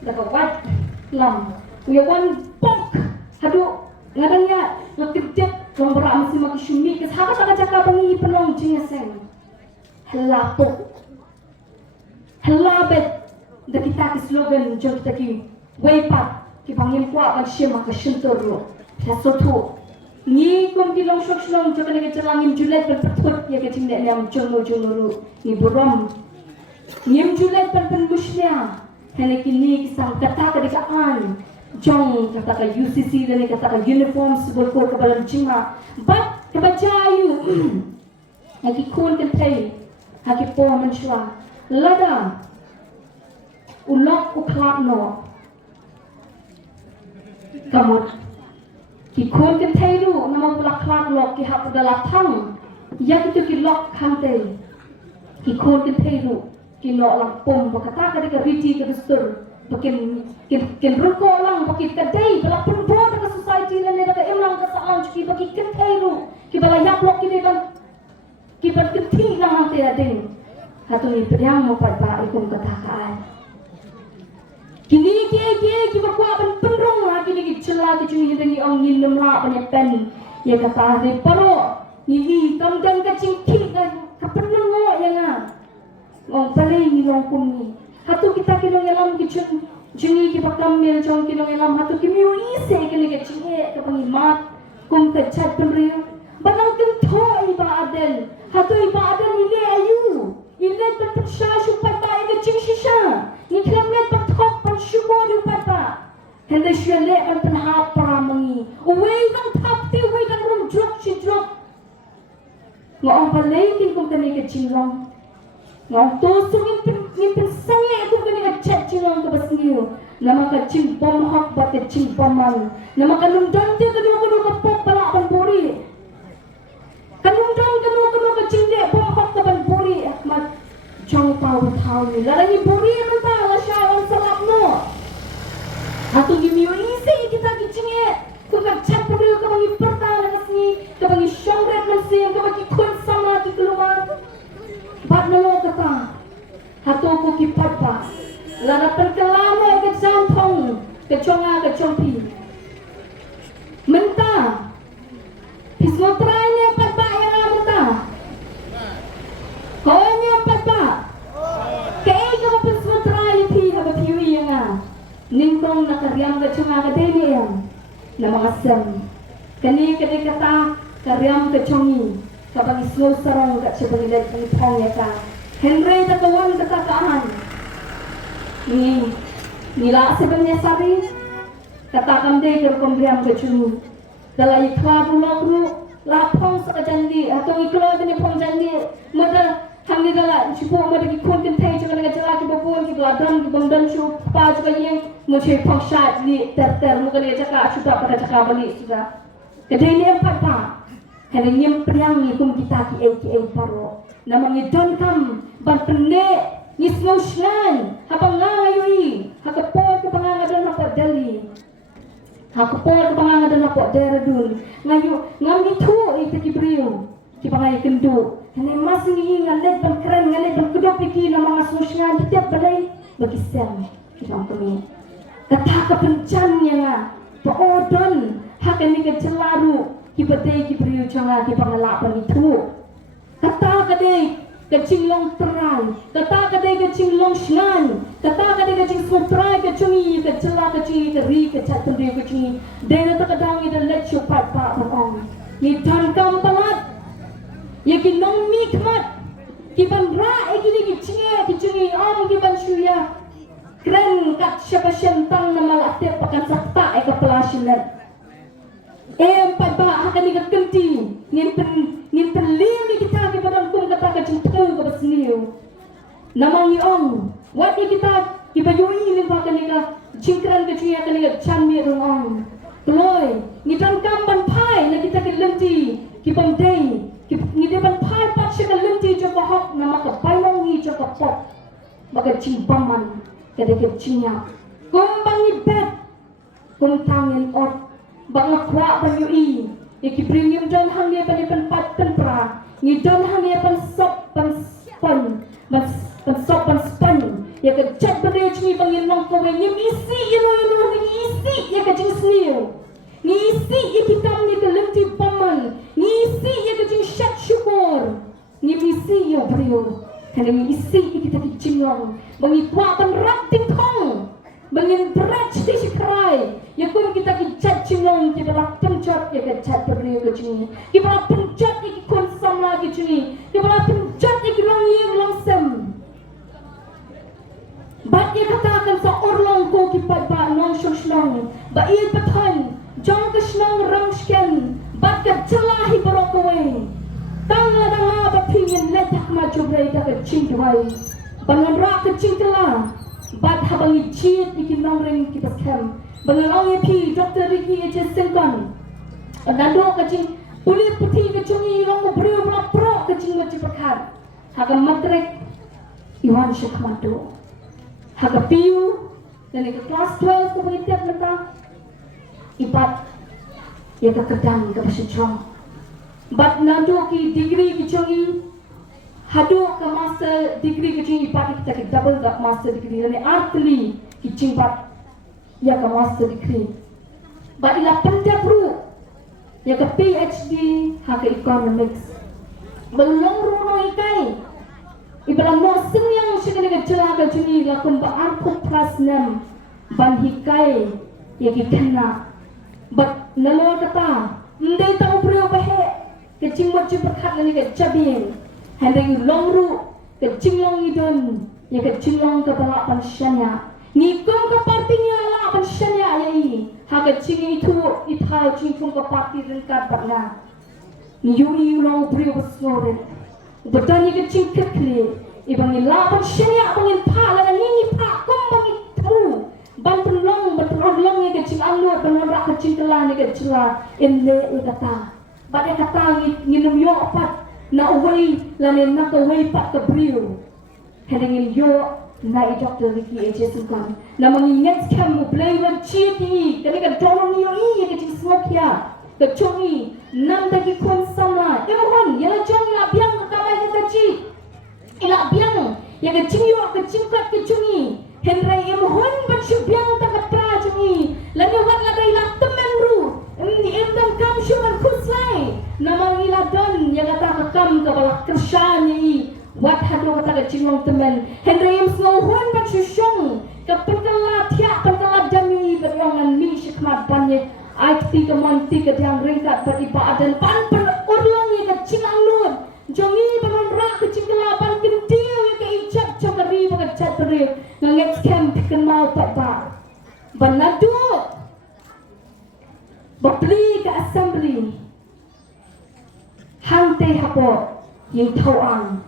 daga wat lam uyawan pok hadu ngadang ya ngakidjet lombra amsi makishumi kes hakata ka jaka bangi penong jingaseng helapo helabet da kita ki slogan jom kita ki way pat ki bangin kwa kan shema ka shintor lo phasotu ni kom ki long shok shlong jo kan ke jalangin julet per pathut ya ke tingne nyam jono ru ni buram nyam julet per pen bushnya hele ki ni ki sang kata ka dika an jong kata ka UCC dan kata ka uniform sebut ko kebalan cima bat kebajayu haki kun kan tay haki po menshwa lada ulok uklap no kamut ki kun kan tay ru nama ulak klap lok ki hap dalam thang yak itu ki lok kante ki kun kan tay ru ki no lang pom kata ka riti ka dustur Pakin ruko lang, pakin kadai, bala perempuan dalam society dan dalam emang kesalahan cuki, pakin kadai ru, ki bala yaplok ki depan, ki ban kenti lang ang tiading, hatu ni periang mo pada ikong katakaan. Kini ki bakwa ban penrong lagi ni celah ki cumi hidangi ang nilem la penyepen, ya kata ni paro, ni kamdang kacing ki kapenung ngo ya nga, ngong palay ni longkum ni. Hatu kita kinong elam kicun jungi ki pakamil jong kinong elam hatu ki miu ise kini ke cinge ke pangimat kum ke chat penriu banang kentho iba aden hatu iba aden ile ayu ile terpaksa supai ta ke cing sisa ni klamnet pathok pan syukur upata hende syele an tanha paramangi uwe kan thapti uwe kan rum drop si drop ngong palay kin kum kini ke cinglong ngong to sungin ngin sange aku kena chat cinong ke basniu nama ka cing pom hak ba ke cing paman nama ka nundon dia kedua ka pop bala ban puri kanundon kedua ka cing de pom hak ka ban puri ahmad jong pau thau ni larang puri man ta la sha on salap no atu gimi ise kita ki cinge ku ka chat puri ka bangi pertala kasni ka bangi shongret man se ka bangi kun sama ki keluar bat no kata hatu ko ki patpa lara perkelama ke sampong ke chonga ke chompi menta pismotrai ne patpa yang menta konya patpa kei ko pismotrai thi ha piwi yang ningkong nakariam ke chonga ke deni yang nama asam kani kata kariam ke chongi kabang slow sarong ke sebagai dari pong ya ka Henry tak kawan katakan ni la sebenarnya sabi katakan deh ke pemberian kecunu dalam ikhlas dulu lapang sekejandi atau ikhlas ini pong jandi mada kami dalam cukup mada ikut kentai juga dengan jelas kita pun kita ladang kita bangdan cu pa juga yang macam pong syat ni ter mungkin dia cakap sudah pada cakap balik sudah kedai ni empat pa Henry yang priang ni kum kita ki paro namanya don kam ban penne ni snowshan hapa ngayui haka por ke pangangadan hapa dali haka por ke pangangadan hapa deradun ngayu ngam itu ki briu ki pangai kendu hene mas ni ngalet ban keren ngalet ban kedop ki nama snowshan tiap balai bagi sem ki kami kata ka pencannya nga paodon haka ni ke celaru ki badai ki briu changa ki pangalak ban itu kata kadai kecing long terai kata kadai kecing long snan kata kadai kecing sutrai kecungi kecela kecing keri kecat tendri kecing dena takadang ida let chupat pa bang ni tan kam palat yakin nong mikmat kiban ra egini kecungi om kiban syuya kren kat siapa sentang nama latte pakan sakta eka pelasilat empat ba akan dikenti nimpen limi kita ke badan kum kata ke cintu ke basniu namang iong wat kita kipayui lim pa kanila cingkran ke cuya kanila chanmi rong Tuloy ni tan kamban pai na kita ke lenti kipam dei ni depan pai pat siya ke lenti jo hok na maka pailong ni jo pop baga cimpaman kada ke cinya kumbang ibet kum tangin ot bang kwa banyui iki premium don hang dia pan pat tempra ni don hang dia pan sop pan span pan sop pan span ya ke chat berde ni bangin nong ko ni isi iro ni isi ya ke jing sniu ni isi iki kam ni ke lenti paman ni isi ya ke jing shat syukur ni isi yo brio kan ni isi iki ta ki jingong bangi kwa pan rat ting kong bangin berat di sekrai ya kun kita ki chat cingong kita lah pencet ya ke chat berdiri ke cini kita lah pencet iki kun sam lagi cini kita lah pencet iki long yim long sem bat ya katakan sa orlong ko ki pat ba nong shong ba iet paton jong ka shnong ramshken bat ka chalahi barokaway tang la danga ba pingin letak ma jubre da ka chingwai bangan ra ka chingkala bat habang ichiet ikinong ring kipaskem bangan ong pi Dr. Ricky H. Sengkon nando ka ching ulit puti ka chungi rong brio bra pro ka ching ma chipakat haga matrek Iwan Shekmado haga piu dan ke kelas 12 ke pengikat mata ibat ya ke kedang ke pasujong bat nado ki degree ki chungi hado ke master degree ki chungi ibat kita ke double ke master degree dan artli ki chingbat ya ke master degree bat ila pendabru ya ke PhD haga economics belum runo ikai ibarat mosen yang sekarang celaka juni lakon ba arko plus 6 ban hikai ya kena bat nalo kata ndai tahu brio bahe ke cingmo ciberkat ni ke cabing hendeng longru ke cinglong idon ya ke cinglong ke balak pansyanya nikom ke partinya la pansyanya yai ha ke cing itu ithau cingkung ke parti rengkat batna ni yuri long brio besnoren Betani ke cingket kli, ibangi lapan syariah bangin pa lana nini pa kumbang itu, ban penlong ya ke cing anglo penlong ke cing telah ni ke cila inle kata, badai kata nginum yo apat na away lana nak away pat ke brio, henengin yo na Dr. Ricky H. Sengkon, na mengingat kamu belayan citi, kali ke dorong yo ke cing smoke ya. Kecungi nam dagi kun sama emohon yala jong ila biang kamai kita ci ila biang ya kecing yo kecingkat kecungi henry emohon banshu biang tak pra cungi lalu wat la ila temen ru ni endang kam syuman kuslai namang ila don ya kata kam ka balak kersyani wat hado kata kecingong temen henry em snowhon banshu syong kapengkala tiak pengkala dami beryangan mi syikmat banye Aikti ke manti ke tiang ringkat beribadat dan pan urlangi ke cingang nun jongi banon rak ke cingkelapan kentil ke ijat cokari baga catri nganget camp ken mau patbar banadu bapli ke assembly hante hapo yang tauang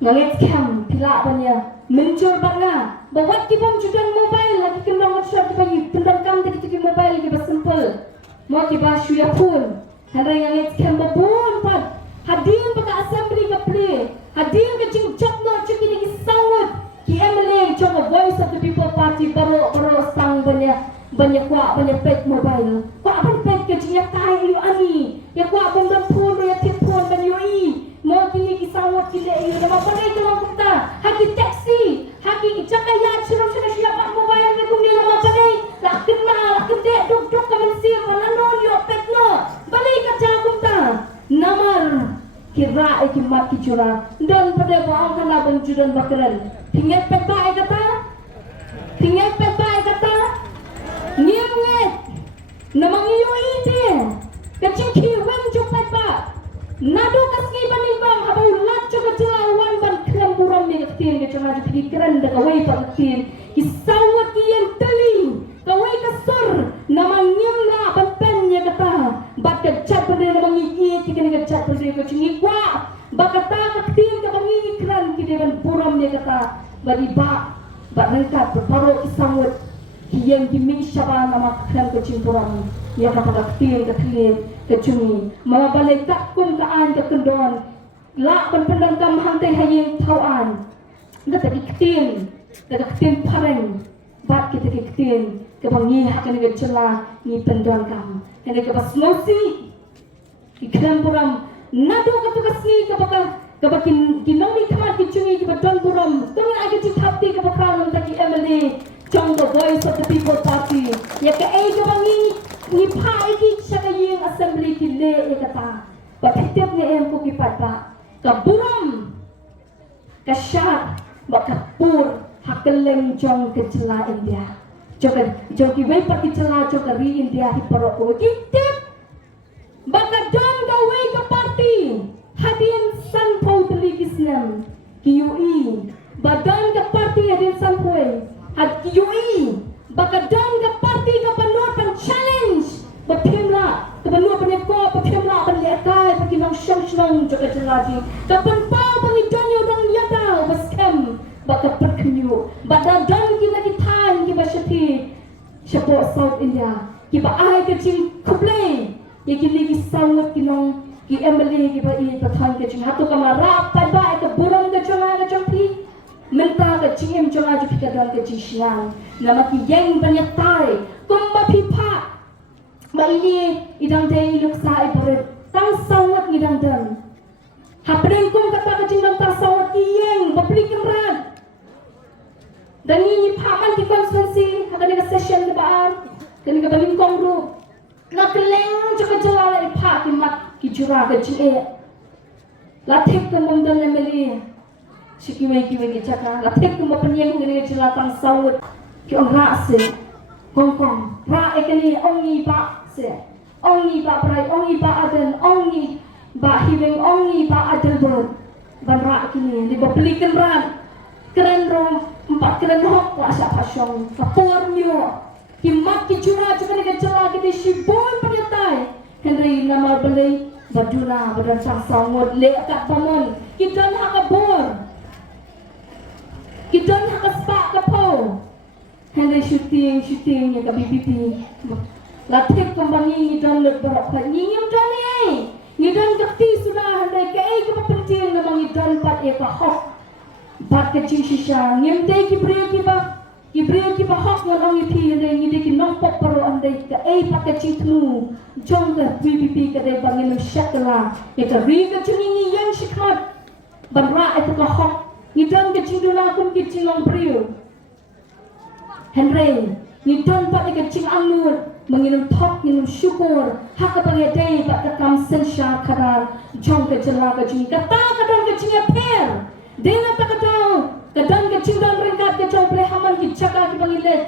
nganget camp pila banya mencur banga bawat kibam judan mobile lagi kendang shot bagi pendam kam tadi tadi mobile kiba simple mau kiba shuya pun hari yang it kan babun pat hadir baka assembly ka play hadir ka cing chokno chiki ni sawat ki MLA chong voice of the people party baro sang banyak kwa banyak pet mobile kwa apa pet ke cing ya kai yu ani ya kwa pendam pun ya tip pun ban yu i mau kini ki sawat ki le yu nama pandai kalau kita haki taxi haki cakaya chiro siapa mobile ni kumni nama pandai lah kende duk kamen si malano yo petno balik ka jakumta namar kira ikimat kicura dan pada baang kana banjudan bakaran tinggal pet bae kata ngiet namang iyo ite kacing kiwang jumpat ba nado kasgi bani bang abau lat coba celawan ban kram buram ni ketin ke cuma jadi keren dak away pa ketin kisawat kian teling kawai kasur namang nyamna ban ya kata bakat cat pada namang iya tiga ni cat pada ke cingi kwa bakata ketin ke bangi keren kide ban buram ya kata bari ba rengkat berparo kisawat yang kimi syaba nama keren ke cimpuram ya kata ketin ke teling kecungi mama balik tak kum kaan ke kendon la pendam kam hantai hayeng tauan kata ketin pareng bat kita ketin ke bangi hakan ke cela ni pendon kam hene ke bas nosi ikram puram nado katu kasni ke bakin ginomi kamar kecungi ke badon puram tong age cithapti ke bakal taki MLA Chong the voice of the people party ya ke ai ke bangi ni pai ki sakayeng assembly ki le kata patitip ni em ko ki patba ka buram ka syat ba ka pur hakeleng jong ke cela India jong ki wei pa ki cela jong ka ri India hi paro ko ki tip ba ka don ka wei ka party hadin san pau tali kisnam ki ui ba don ka party hadin san poi had ki ui ba ka don ka kebenua penyekor pepiamla penyekai pekinong syong-syong juga jelaji kapan pau pengidonyo dong yadau baskem baka perkenyu bada dan kita kitan kiba syati syapo South India kiba ai kecing kublai ya kini kisawat kinong ki emily kiba i pathan kecing hatu kamara pada ke burung ke chonga ke chongpi menta ke cingem chonga ju pikadan ke cingsian nama ki yang banyak tai kumba pipa ba ini idang dei luk sai berit tang sawat ngidang dan hapring kum kata ke cingdang tang sawat ki yang baplikan ran dan ini paman di konferensi ada di session di baar kini ke balingkong group nak keleng juga jelala ipa ki mat ki jura ke cing latik ke mumdan emily sikiwe ki caka latik ke mapenyeng ngene jelatang sawat ki on rase Hongkong ra ekeni ongi ba se ongi ba prai ongi ba aden ongi ba hibeng ongi ba adel ber ban ra kini di baplikan ran keren rom empat keren hok wa sa pasong kapor nyo kimat ki jura juga ni kecela ki sibon penyatai henry nama belai baduna badan sang sangot le kat pamon kita nak kabur kita nak spak kapo henry shooting ya ka BBP latik kembali ni dan le berapa ni dan ni dan keti sudah henry ke ai ke penting nama ni dan pat e ka hok pat ke cing shisha ngem dei ki bre ki ba hok ngon ong ipi henry ni de ki nok pop pro andai ke ai pat ke cing tu jong ke BBP ke dei bangin syakla ya ka ri ke cing ni yang shikmat ban ra e ka hok ni dan ke cing duna kum ki cing long brio Henry, ni don pat ke cing angur menginum tok minum syukur hak ke pangedai bat ke kam sensha kadar jong ke jela ke cing kata kadang ke cing per dengan tak kadang kadang ke cing dan ringkat ke jong ple haman ki caka ki pangilet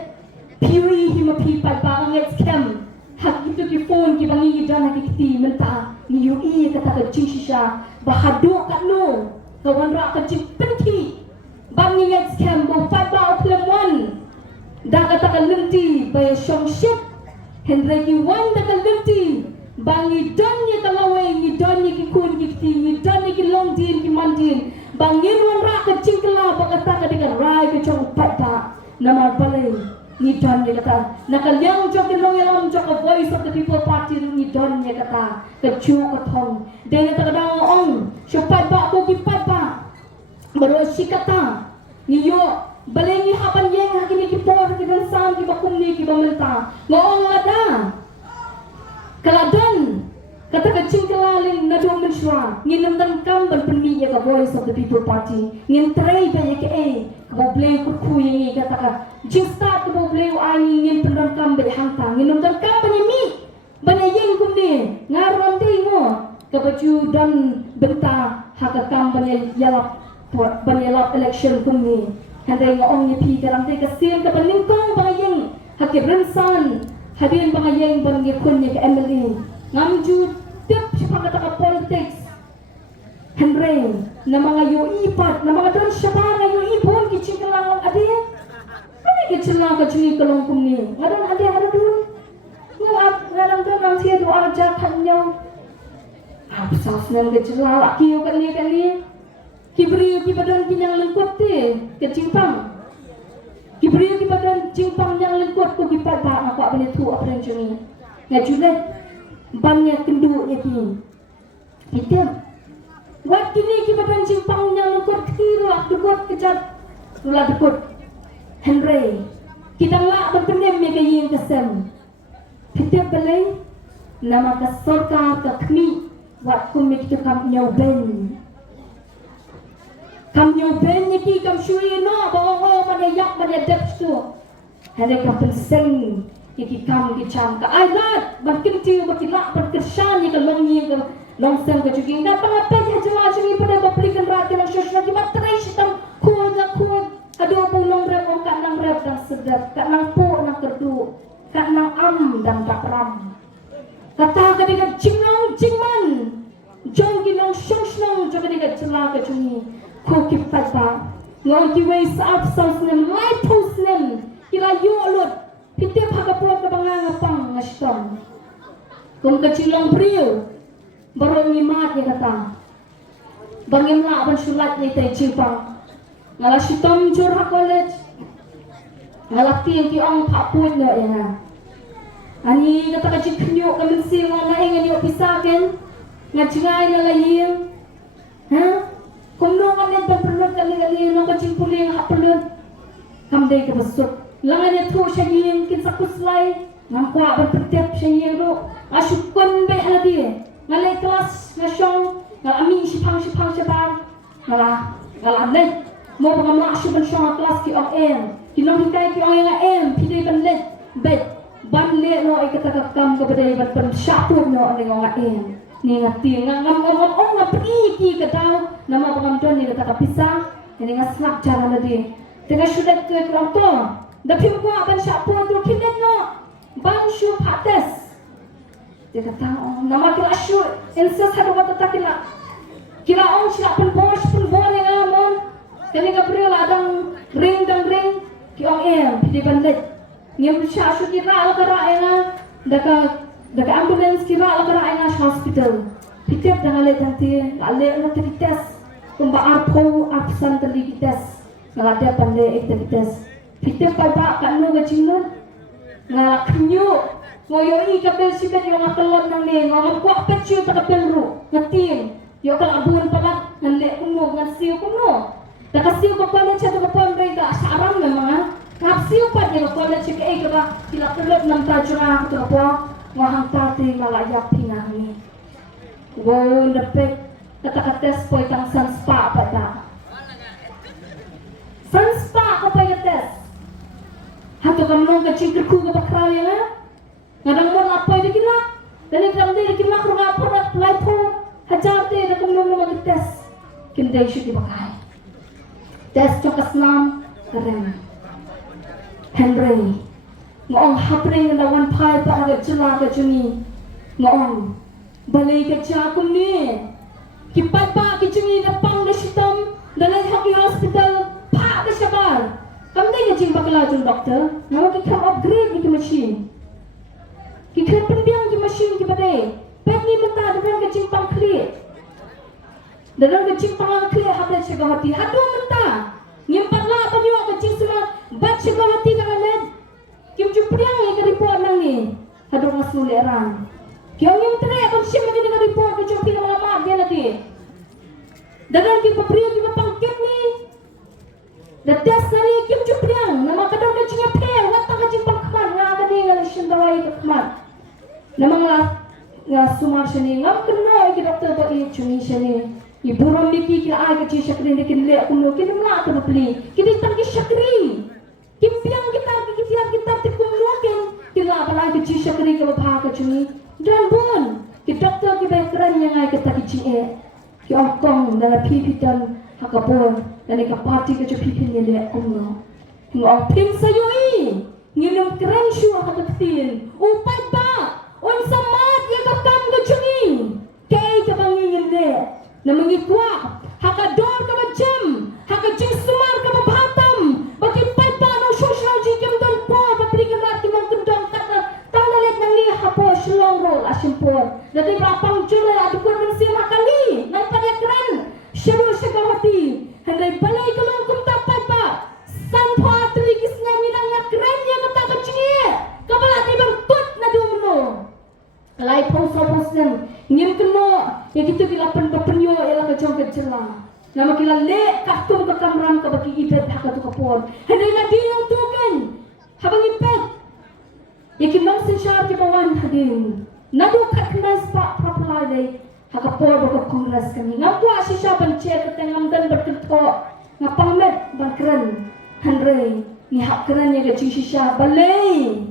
piwi hima pi pat bang et scam hak itu ki phone ki bangi dan ki kiti menta ni ui kata ke cing shisha bahadu kat no kawan ra ke cing penti bangi et scam bo pat ba oklemon dah katakan lenti bayar syong shit Henry ki wan katakan lenti bangi donnya kalawai ni donnya ki kun ki ti ni donnya ki long din ki mandin bangi ruan ra ke cingkela bakata ka dengan rai ke chong pata nama balai ni donnya kata nakalyang jok ki long yalam jok a voice of the people party ni donnya kata ke chu ka thong dengan kata dang ong syupat ba ko ki pat ba baru sikata ni yo balai ni hapan yang hakini ki por ki dan sam ki bakum ni ki bamenta ngong ada kaladan kata kecing kelaling na dong menshwa nginam dan kam ban penmi ya ka voice of the people party ngin trai ba ya ke ka boble ku ku yi kata ka jista ka boble ai ngin pendan kam ba hangta nginam dan kam ban mi ban yeng kum ni ngaram dei mo ka baju dan benta haka kam ban yalap ban yalap election kum ni Henry ngong ni pi karang te kasien ka paningkong bangayeng hakip rensan hadin bangayeng bangi kun ni ka Emily ngamju tip siya kata ka politics Henry na mga yu ipat na mga don siya ba na yu ipon ki chikalang ade ano ki chikalang ka chikalang kum ni ngadon ade ada dun ngadon don ang siya do arja kanyaw absas nang ka chikalang kiyo kali Kibri ki badan kinyang lengkot te ke cingpang. Kibri ki badan cingpang yang lengkot ko kipat ba aku abene tu apren jumi. Ngajulet bannya kendu ya ki. Hitam. Wat kini ki badan cingpang yang lengkot kira dekot kejat. Tula dekot. Henry. Kita lak berpenem me ke yin kesem. Hitam balai nama ka sorka ka kmi wat kum me kita kam nyauben. Kam nyoben ki kam shui no bawa mana yak mana depth tu hade kam penseng ki kam ki cham ka ai lat bakin ti bakin lak berkesan ni ka long ni ka long sem ka chuking da pa pe ha jala chungi pada baplikan rat ki long shoshna ki matrai sitam khod la khod ado po long rep on ka nang rep dang sedap ka nang po nang kerdu ka nang am dang tak ram kata ka diga cingong cingman jong ki long shoshna joga diga jala ka chungi ko kipat ba ngol ki way sa absence nem light post nem ila yo lot pite phaka po ka banga ngapang ngastom kung kecilong beriu, baru ngimat ya kata. Bangim la ban sulat ni tay cipang. Ngala sitom curha college. Ngala tiang ki ong papun no ya. Ani kata kecil kenyo kami sing ngala ingin yo pisaken. Ngajingay na laying. Ha? Kung no kami berperlut kali-kali no kecil puling hapelut. Kamday ka basut. Langan niya to siya yung kinsa kuslay. Ngangkwa berpertip siya yung ro. Asyukun bay aladi. Ngalay kelas nasyong. Ngalami sipang siya bang. Ngalanay. Mo baka mga asyukan siya nga kelas ki ong em. Kinong hikay ki ong nga em. Piday banlit. Bet. Banlit no ay katakakam kabaday bat pansyatod no ang nga em. Ni nga ti nga nga priki ka daw. Nama pangamdon ni katakapisa. Ini nga snap cara ladi. Tengah sudah ke kelompok. Dapim ko akan siya po ang kinet no. Bang siya pates. Dia kata, nama kila siya. Insas hadu kata tak kila. Kila ong siya pun bos yang amon. Kali ka beri ladang ring dan ring. Ki ong pidi bandit. Ngem siya kira ala kara ena. Daka ambulance kira ala kara ena hospital. Pitip dengan le tanti. Ale no tes. Kumba arpo absan tali tes. Ngada pandai aktivitas. Pitip pada kanu gacingnon. Ngala kenyu. Ngoyoi kapel sibet yung akalon nang ni. Ngam kuak petsu ta kapel ru. Ngatim. Yo kal abun palat nganle kuno ngasiu kuno. Da kasiu ko pala cha to pon rei da saram memang ah. Kapsiu pa ni ko pala cha ke ka kila pelot nam ta jura to po. Ngahang ta ti malayap pinami. Wo ndepet kata-kata poy tang sanspa pa ta. Sanspa ko pa yates. Hato kamnong ka chingker ku ka bakraw yang ah. Ngadang mon apoy di kila. Dali kamde di kila ko nga po na play po. Hajarte na kamnong mga tes. Kinday siya di bakay. Tes to kaslam karen. Henry. Ngoong hapring na wan pai pa agad sila ka juni. Ngoong balay ka siya kung ni. Kipat pa ki juni na pang na sitam. Dalay hockey hospital. Pa ka siya ba? Kamday na jing bakala jung doktor. Ngawa ki kam upgrade ni ki machine. Ki kaya pendiang ki machine ki badai. Pek ni mata dalam ke cimpang kli. Dalam ke cimpang kli habis cegah hati. Hadu mata. Nyimpan lah apa niwa ke cing sila. Bat cegah hati dengan led. Kim jupriang ni ke report nang ni. Hadu ngasul leran. Kau nyim tere kon sim lagi dengan report ke jumpi dengan lama dia nanti. Dalam ki papriu ki pangkep ni. Da tes nani kim jupriang. Nama kadang ke cingnya pe. Watang ke cimpang keman. Nga ni ngali sindawai ke keman. Namang lah. Nga sumar siya ni, ngam kena ki doktor ba i chumi siya ni. Iburam miki ki ay ka chi shakri ni kinle kuno kinamla ta bapli. Kini tang ki shakri. Kimpiang kita kita ti kuno kin kila pala ki chi shakri ka ba ka chumi. Dan bon ki doktor ki ba kran yang ay ka ta ki chi e. Ki ongkong dala pipitan hakapon dan ka party ka pipi ni le kuno. Ngo ping sayo i. Nginum kran shu hakatin. Upat ba? Unsa mat ya kapam ka chumi. Kay ka bangingin le. Na mangikwa, hakador ka ba jam, hakajing sumar ka ba batam. Bakipay pa no social jikem don po, papri ka mati mong kundong kata. Tanggalit nang ni hapo shlong roll asimpor. Dati berapang jule adukun man siya makali. Nang padekran, syaro siya kahati. Handay balay ka lang kumtapay pa. Sanpo atuligis nga minang yakren niya kata kachingi. Kabalati bang tut na dumno. Lai pos nem ngim keno ya gitu kila penyo ya ka jong kecela nama kila le kaktum ka kamram ka baki ibet haka tu kapon henday na dinong tuken habang ibet ya kinong sinsyar ki bawan hadin nadu katnas pa proply day haka por ba kongres kami ngapwa si siya ban che ka tengam dan berkento ngapamet bangkran henday ni hakran ya ka siya balay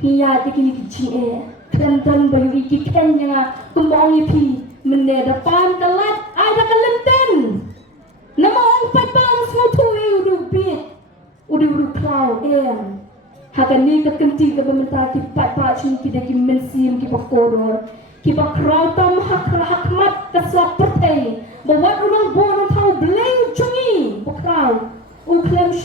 hiya tikini kicing Lenten bayu iki kenya kumbang ipi menedapan telat ada kelenten nama orang papan semua tu udah klau hakan ni kekenti ke pemerintah ki pat cun ki daki mensim ki pakodor ki pakrautam hakmat keslap pertai bawa orang bono tahu beleng cungi pakrau uklem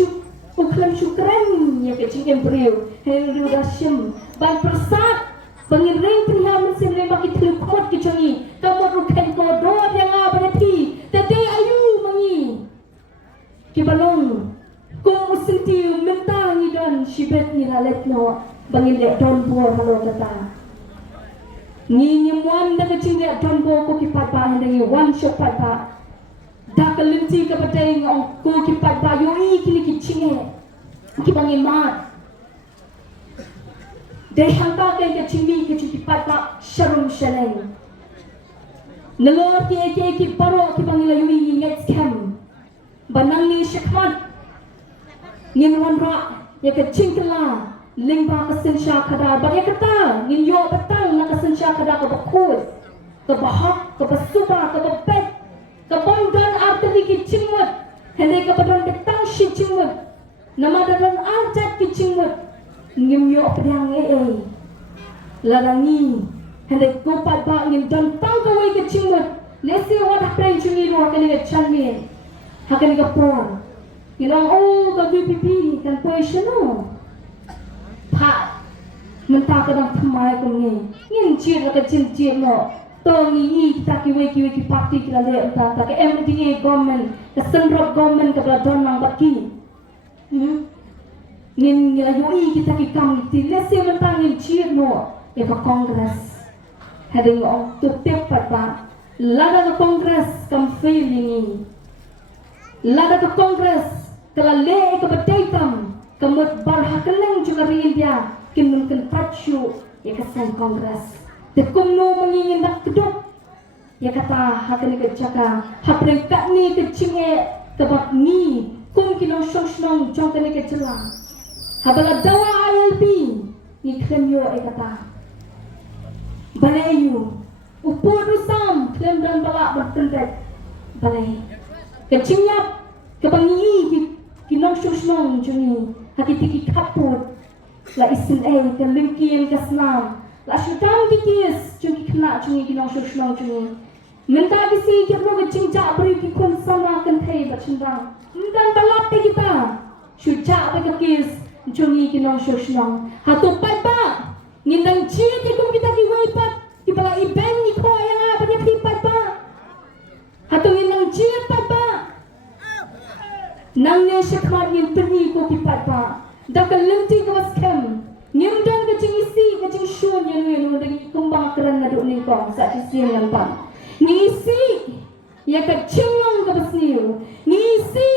syukran ya kecing embryo hendu dasyem ban persat Pangin ring peniham sim le baki telukot ke chongi. Kamot ruken ko doa yang berarti. Tadi ayu mangi. Kibalong. Kung usinti minta ni don shibet ni lalet no. Bangin le don buor halo kata. Ni nyemuan na kecing le don buor ko kipat ba hendangi one shot pat ba. Dah kelinti kepada yang ko kipat ba yoi kini kicing kibangin mat. Dai hangka ke chimbi ke kipat ba sharum shaleng. Nelor ki paro ki bangila yui ngai scam. Banang ni shakmat. Ngin wan ra ya ke chingkla lingba ka sensha kada ba ya kata ngin yo batang na ka sensha kada ka bakut ka bahak ka basuba ka bapet ka bongdan arteli ki chingmut hende ka badon betang shi chingmut namadadan arjat ki chingmut ngim yo pedang larangi hende ko pat ba ngim dan tang ka wai ki chingmut lesi wat hapren chungi ro ka ni chanmi hakan ka por ilang ka BPP kan poison no pa mentah kadang thamai ko ni ngin chi la ka chin chi no to ni kita ki parti kita le ta ka MDA government ka central government ka don nang baki ngin ngila yoi kita ki kam ti le se mentah ngin chi no ya ka congress having on to tip pa lada ka congress kam fail ni lada ka congress kala le ka bataitam kamut barhakeleng juga India kinun kan pacu ya kasan kongres te kumno mangingin dak kedok ya kata hakani ke jaka hapre ni ke cinge kabak ni kum kinong shong jongkane ke jela habala dawa ILP ni klemyo e kata balayu upur usam klem dan balak bertendet balai ke cinyap kebangi kinong shong jungi hati tiki kaput la isin ke limkian ke senam la syutam kikis jungi kena jungi kinong shong jungi minta kisi kiro ke cingcak beri ki kun sama kan thai bacindang minta balap pe kita syucak pe kikis jungi kinong shong hatu pai pa ngindang chi ti kum kita ki wai pat ki bala iben ni ko yang apa dia pi pat pa hatu ngindang chi pat pa nang ne shakmat ngin perni ko kipat pa dakal lenti ko scam ngim dan ke jing isi ke jing shun yang ngin ngi kumbang keran ngaduk ni ko sa sisian yang pa ngisi ya ka cinglang ka basniu ngisi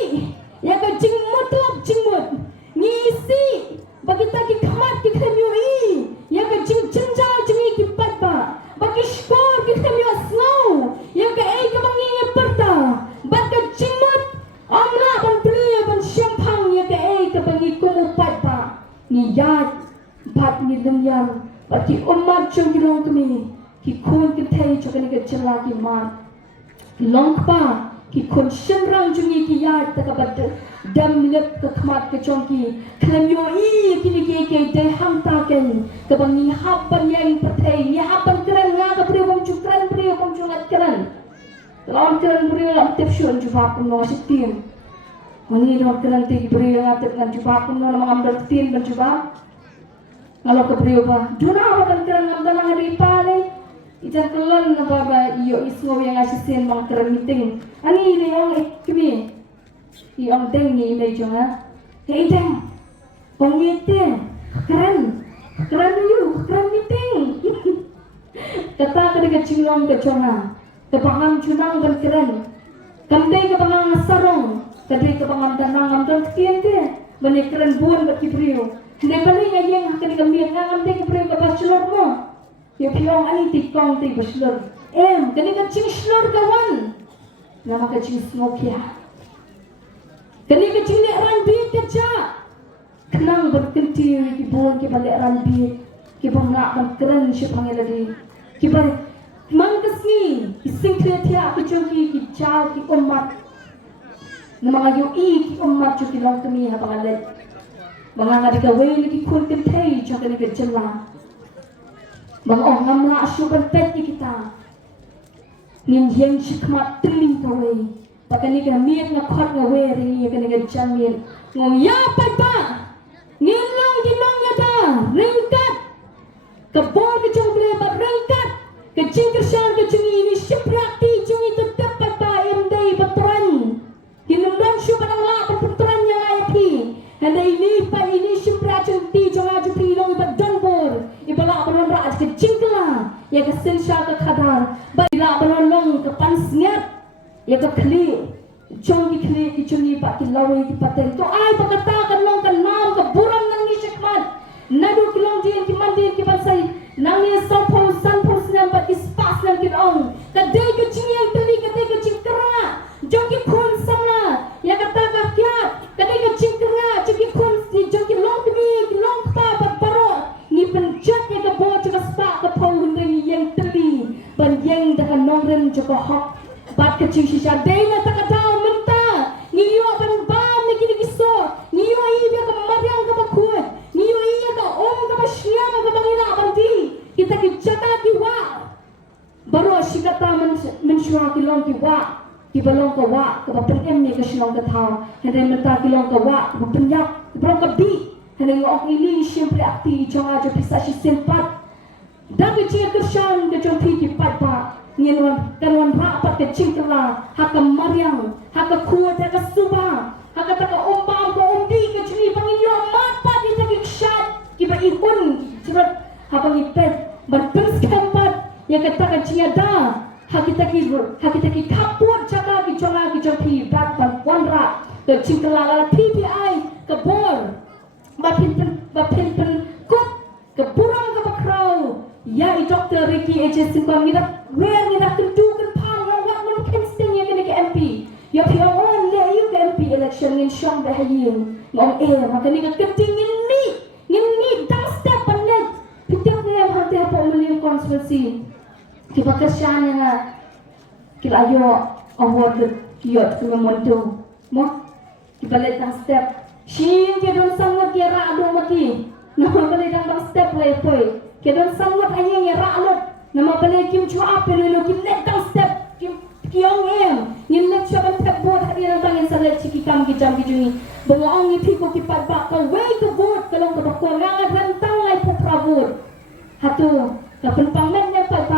ya ka jing mutlab jingmut ngisi bagi ta ki khamat ki khamyo i ya ka jing jinja jingi kipat pa bagi skor ki khamyo slow ya ka ai ka bangi perta baka jingmut amra ban priya ban syampang ya ke ka bangi kumupat pa ni yat bat ni lumyang baki umat chung girong kami ki kun ki thai chokani ke chela ki mat long pa ki kun shimrang jungi ki yat ta ka bad dam lep ka khmat ke chongki klam yo i ki ni ke dai hang ta ken ka bangi hap ban yang pathai ni hap ban kran nga ka priya bom chukran priya bom chungat kran lawan kran priya lam tep shun jawab no sitim Mani dah kena nanti beri yang atas dengan jubah pun nama ngambil tin dan jubah. Kalau keberi apa? Duna apa kan kena ngambil yang hari pale. Ijan kelon apa ba iyo ismo yang asisten bang kena meeting. Ani ini yang kami. Yang deng ni ini jangan. Hei deng. Pengite keren. Keren you keren meeting. Kata ketika cinglong ke cona. Kepangam cunang dan keren. Kamdai kepangam sarong. Kadai kepangam tanang amdal kian dia, bani keren buan bagi beriu. Hendak bani ngayeng akan kami ngam dek beriu ke bachelor mo. Ya piong ani tikong ti bachelor. Kani kacing slor kawan. Nama kacing smokia. Kani kacing lek rambi kerja. Kenang berkenti ki buan ki balik rambi. Ki bangak ban keren siapang lagi. Ki balik mangkasni ising kreatia ki jogi ki jauh ki umat. Namang ayo ki umat cuki long kami ha pangalet. Mga ngadikaway lagi kun kentay jaka ni kejela. Mga ngamla asyukan pet ni kita. Nin yang shikmat triling kaway. Pakani ka miet nga khot nga way ringi ka ni kejan miet. Ngong ya pa. Ngilong ginong yata ringkat. Kabor ke Kecing kersan kecing ini seperti cungi tetap pada emdai beturan. Kinumdan syupadang la perputuran yang api. Handa ini pa ini seperti cunti jangan jupi long ibat donbor. Ibala balon raaj kecing kela. Ya kesen syaka kadar. Bila balon long kepansnyat. Ya kekli. Jongi kli kicungi pak kilawai ki paten. To ai pakatakan long kan nam ke buram nang ni sekmat. Nadu kilong din ki mandin ki balsai. Nang ni sanpol nampak ispas nam kinong. Kadai kecing yang teli kadai kecing kera. Jongi kun samla. Ya kata kakiat. Kadai kecing kera. Jongi kun jongi long kini long pa baro. Ni penjat ni kebo juga spa ke pau hendeng yang teli. Ban yang dengan nongren juga hok. Bat kecing sisa dai na takadau menta. Ni yo ban bam ni kini kiso. Ni yo iya ke mariang ke bakut. Ni yo iya ke om ke basyam ke bangina bandi. Kita kicata kiwa baru asyikata mensyurah kilong kiwa kibalong kawa kebapen em ni kesyong ketau hendai menta kilong kawa kebapen yak kebalong kebi hendai ngok ini siempre akti jangan aja bisa si sempat dan kecil kesyong kecong pi kipat pa nginwan kanwan rapat kecing kela haka mariang haka kuat haka suba haka taka ombang ko ombi kecuni pangin mat pa di taki kshat kiba ikun surat haka ngipet berpens keempat yang katakan ciada hakitaki kapur jaga kicola kicopi bat wanra ke cingkelala PPI ke bor bapin kut ke burang ke bakrau ya i doktor Ricky AJ Singkong ngira wer ngira kendu kan pang wat mun kensting ya kene ke MP ya pi on le you ke MP election ngin syong bahayin ngom maka ni ketingin ni dang step panet pitang ni hati apa umulin konstitusi kiba kersyaan nga kilayo award kiyot kuma monto mo kibalit ang step shin kedon sangat ya ra ado maki nama balit ang step lay poy kedon sangat hanya ya ra alot nama balit kim chua pero kim net ang step kim kiong ngin net chua ban tap board hadi nang tangin sa let chiki kam kijam kijungi bangaong ipiko kipat ba ka way ka board kalong ka bakwa nga rantang lay po pravur hatu kapan pangmet nya pat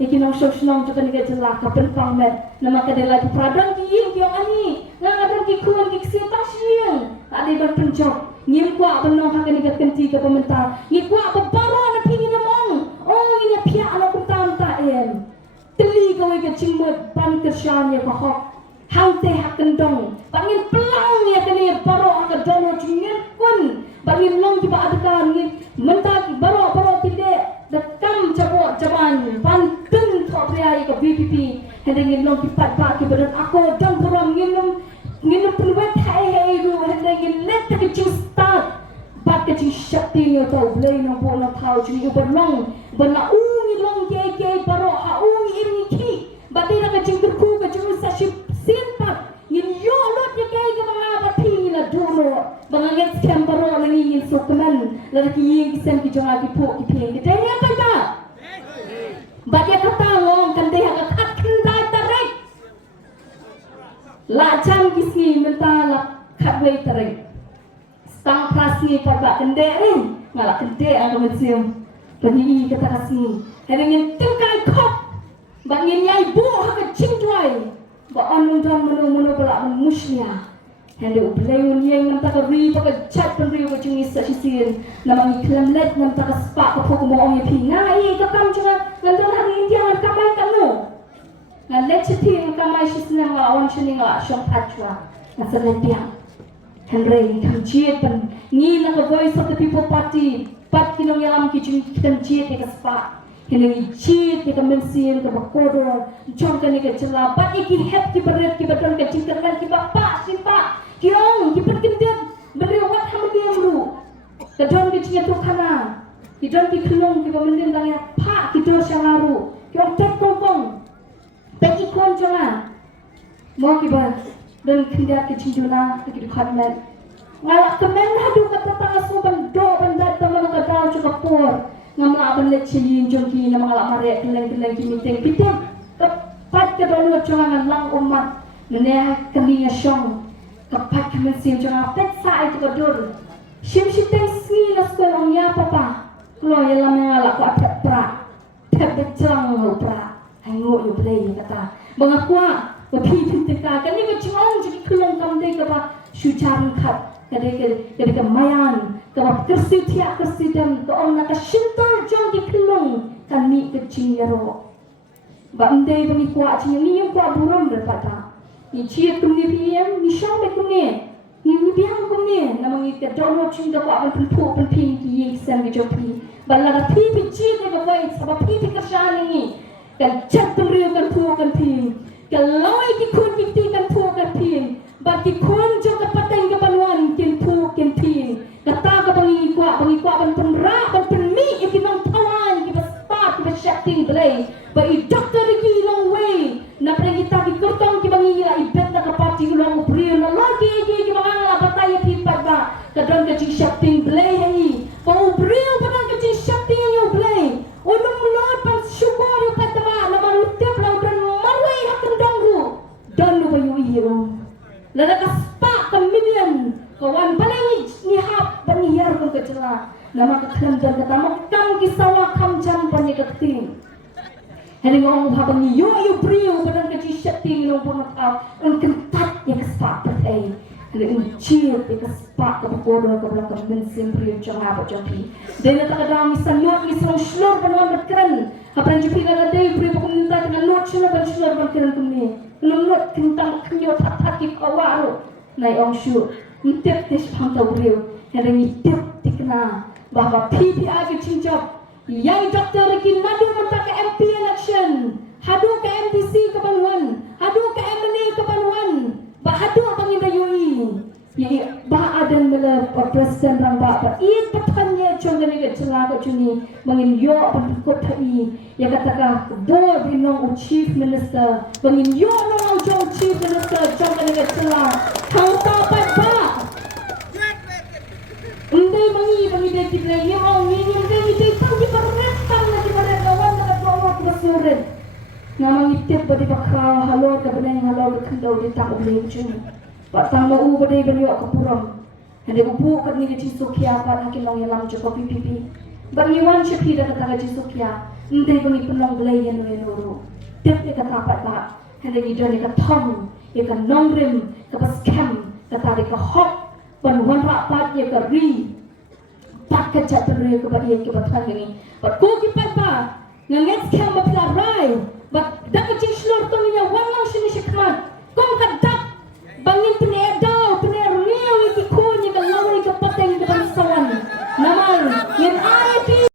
ikinong sosnong juga ni kejela kapan pangmet nama kadela di pradon kiing kiong ani ngadon ki kuan ki ksita siang ade ban penjok ngim kwa benong hakan ni kenti ke pemerintah ngi kwa babaro na pini namong oh ini pia ala kuntam ta teli kowe ke cingmut ban kersyaan ya kohok hangte hakan dong bangin pelang ya kene baro haka dono cingen kun bangin long kiba adkan ngin mentak baro tidak dekam jaban pantun top ria ke BPP hendeng long kipat ba ki badan aku dang buram nginum penuet hai ru hendeng let ke start bat ke syakti yo tau blay no bola thau ji uberlong bana ungi long ke baro ha ungi ini ki batina ke jingkurku ke jusa simpat ngin yo lot ye ke mga bapi la duro mga get scam baro ngin sokman la ki ying sem ki jonga ki po ki ping ke tanya pa ta bagya kata ngong kan deh ka khat kendai tarik la cham kisni menta la khatwei tarik stang prasni parba kende ngala kende ang metsium pani kata kasni hedengin tengkai kop bangin yai bu ha chingdwai ba on don munu bala muslia hende ublay yang nam taka ri paka chat pen ri wajing isa sisin namang iklam let nam taka spa ka poko mo ong ipi ngai ka kam chunga ngandon hari india ngan kamay kanu ngan let chiti ng kamay sisna nga awan chini nga syong patchwa nasa lepia henry kam jiet pen ngi na ka voice of the people party pat kinong yalam ki chung kitam jiet ka spa henry jiet ka mensin ka bakodo chong ka ni ka chela pat iki hep ki beret ki badon ka chingkan ki bapa simpa kiong kipat kendet berewat hamdiam ru kadon ki chinga tu kana kidon ki khulong ki bamendin dang ya pha kidor shangaru kiong tek kongkong peki kon jonga mo ki ba don kendet ki chinjuna ki khatmet ngala kemen hadu kata tanga soban do bandat taman ka daw chuka por ngamla aban le chilin jongki na mga mare keleng ki miteng pitem pat ka don jonga ngang umat nene kamiya syong kapat kami sim jangan pet saat itu kodur sim siteng sni nas ko ong ya papa lo ya lam ngala ko apet pra pep becang opera hango yo play kata mengakuaพี่พิจารณากันนี่ก็ช่องจะคลองคำได้กับว่าชูจารุขัดกันได้กับมายันกับว่ากระสิทธิ์กระสิทธิ์ก็องนักชินตร์จงที่คลองกันมีกระชิงยารอบางเดย์บางกว่าชิงนี่ยังกว่าบุรุษเรื่องต่างนี่เชียร์ตรงนี้พี่เอ็มนี่ช่องไปตรงนี้นี่พี่ฮังตรงนี้นั่นมันนี่กระโดดชิงตะว่าเป็นผู้เป็นพี่ที่ยิ่งเซนกับจอพี่บัลลังก์พี่พิจิตรได้กับว่าสบายพี่พิกษานี่กันจัดตรงเรื่องกันผู้กันพี่กันลอยที่คุณยิ่งตีกันผู้กันพี่บัดที่คุณจงกับปัตติงกับปันวันกินผู้กินพี่กันตากับบังอีกว่าบันเป็นรักบันเป็นมีอีกน้องทวารกิบสตาร์กิบเชตติ้งเลยบัดอีด็อกเตอร์กี่ลงเวนับเรื่องที่ตากิกร์ตองกิบังอีละอีเบ็ดนักปาร์ตี้ลงบริโนลอยกี่บังละบัตายที่ปัดบ้ากันดอนกับจิเชตติ้งเลยให้พอบริโนบัดกับจิเชตติ้งอยู่เลยunum lord pan syukur yu patama nama rutep lau dan marwai hakan dangru dan lu bayu iro lada kaspa kamilian kawan paling ni hap bani yar ko kecela nama kaklam dan katama kam kisawa kam jam bani kating hari ngong ha bani yu priu badan keci setting lu pun out un kentat ya kaspa patai le uci ya kaspa ka bodo ka belakang ben simpri jong apa jopi dena tak ada misal lot misal slur banan berkeran apa yang jopi kana dei pri pemerintah dengan lot slur berkeran kemni belum lot kentang kenyo tak ki kawaru nai ong shu ntep tis phang riu hari ni tip tikna bahwa PPI ke cinjap yang doktor ki nadu mentak ke MP election hadu ke MDC ke Banwan hadu ke MNA ke Banwan bahadu abang ida yui ye ba adan mela presiden ramba ba it patanya chongane ke chala ko chuni mangin yo abang ko thai ya kataka bo binong chief minister mangin yo no jong chief minister chongane ke chala thang ta pa ba undai mangi de tible ye ong ni de tang di paretang na di paret lawan na ko basuren namang itip ba di bakra halo ka beneng halo ka kendau di tak uleh chuni Pak tang mau badai bani wak kepuram. Hendak ubu kat ni kecil sokia pat hakin long yalam joko pipi. Bani wan cepi dah kata kecil sokia. Ndai bani penong belai yang nuru. Tep ni kata apa tak? Hendak ni dah ni kata thong, ni kata nongrim, kata scam, kata ni kata hot. Ban wan rapat ni kata ri. Pat kecak terus kepada ia kepada thang ni. Bat ko kipat ba? Nganget scam bapelarai. Bat dak kecil slur tu ni wan lang sini sekmat. Kau kata bangin penedau peneriu iki ko ni kalau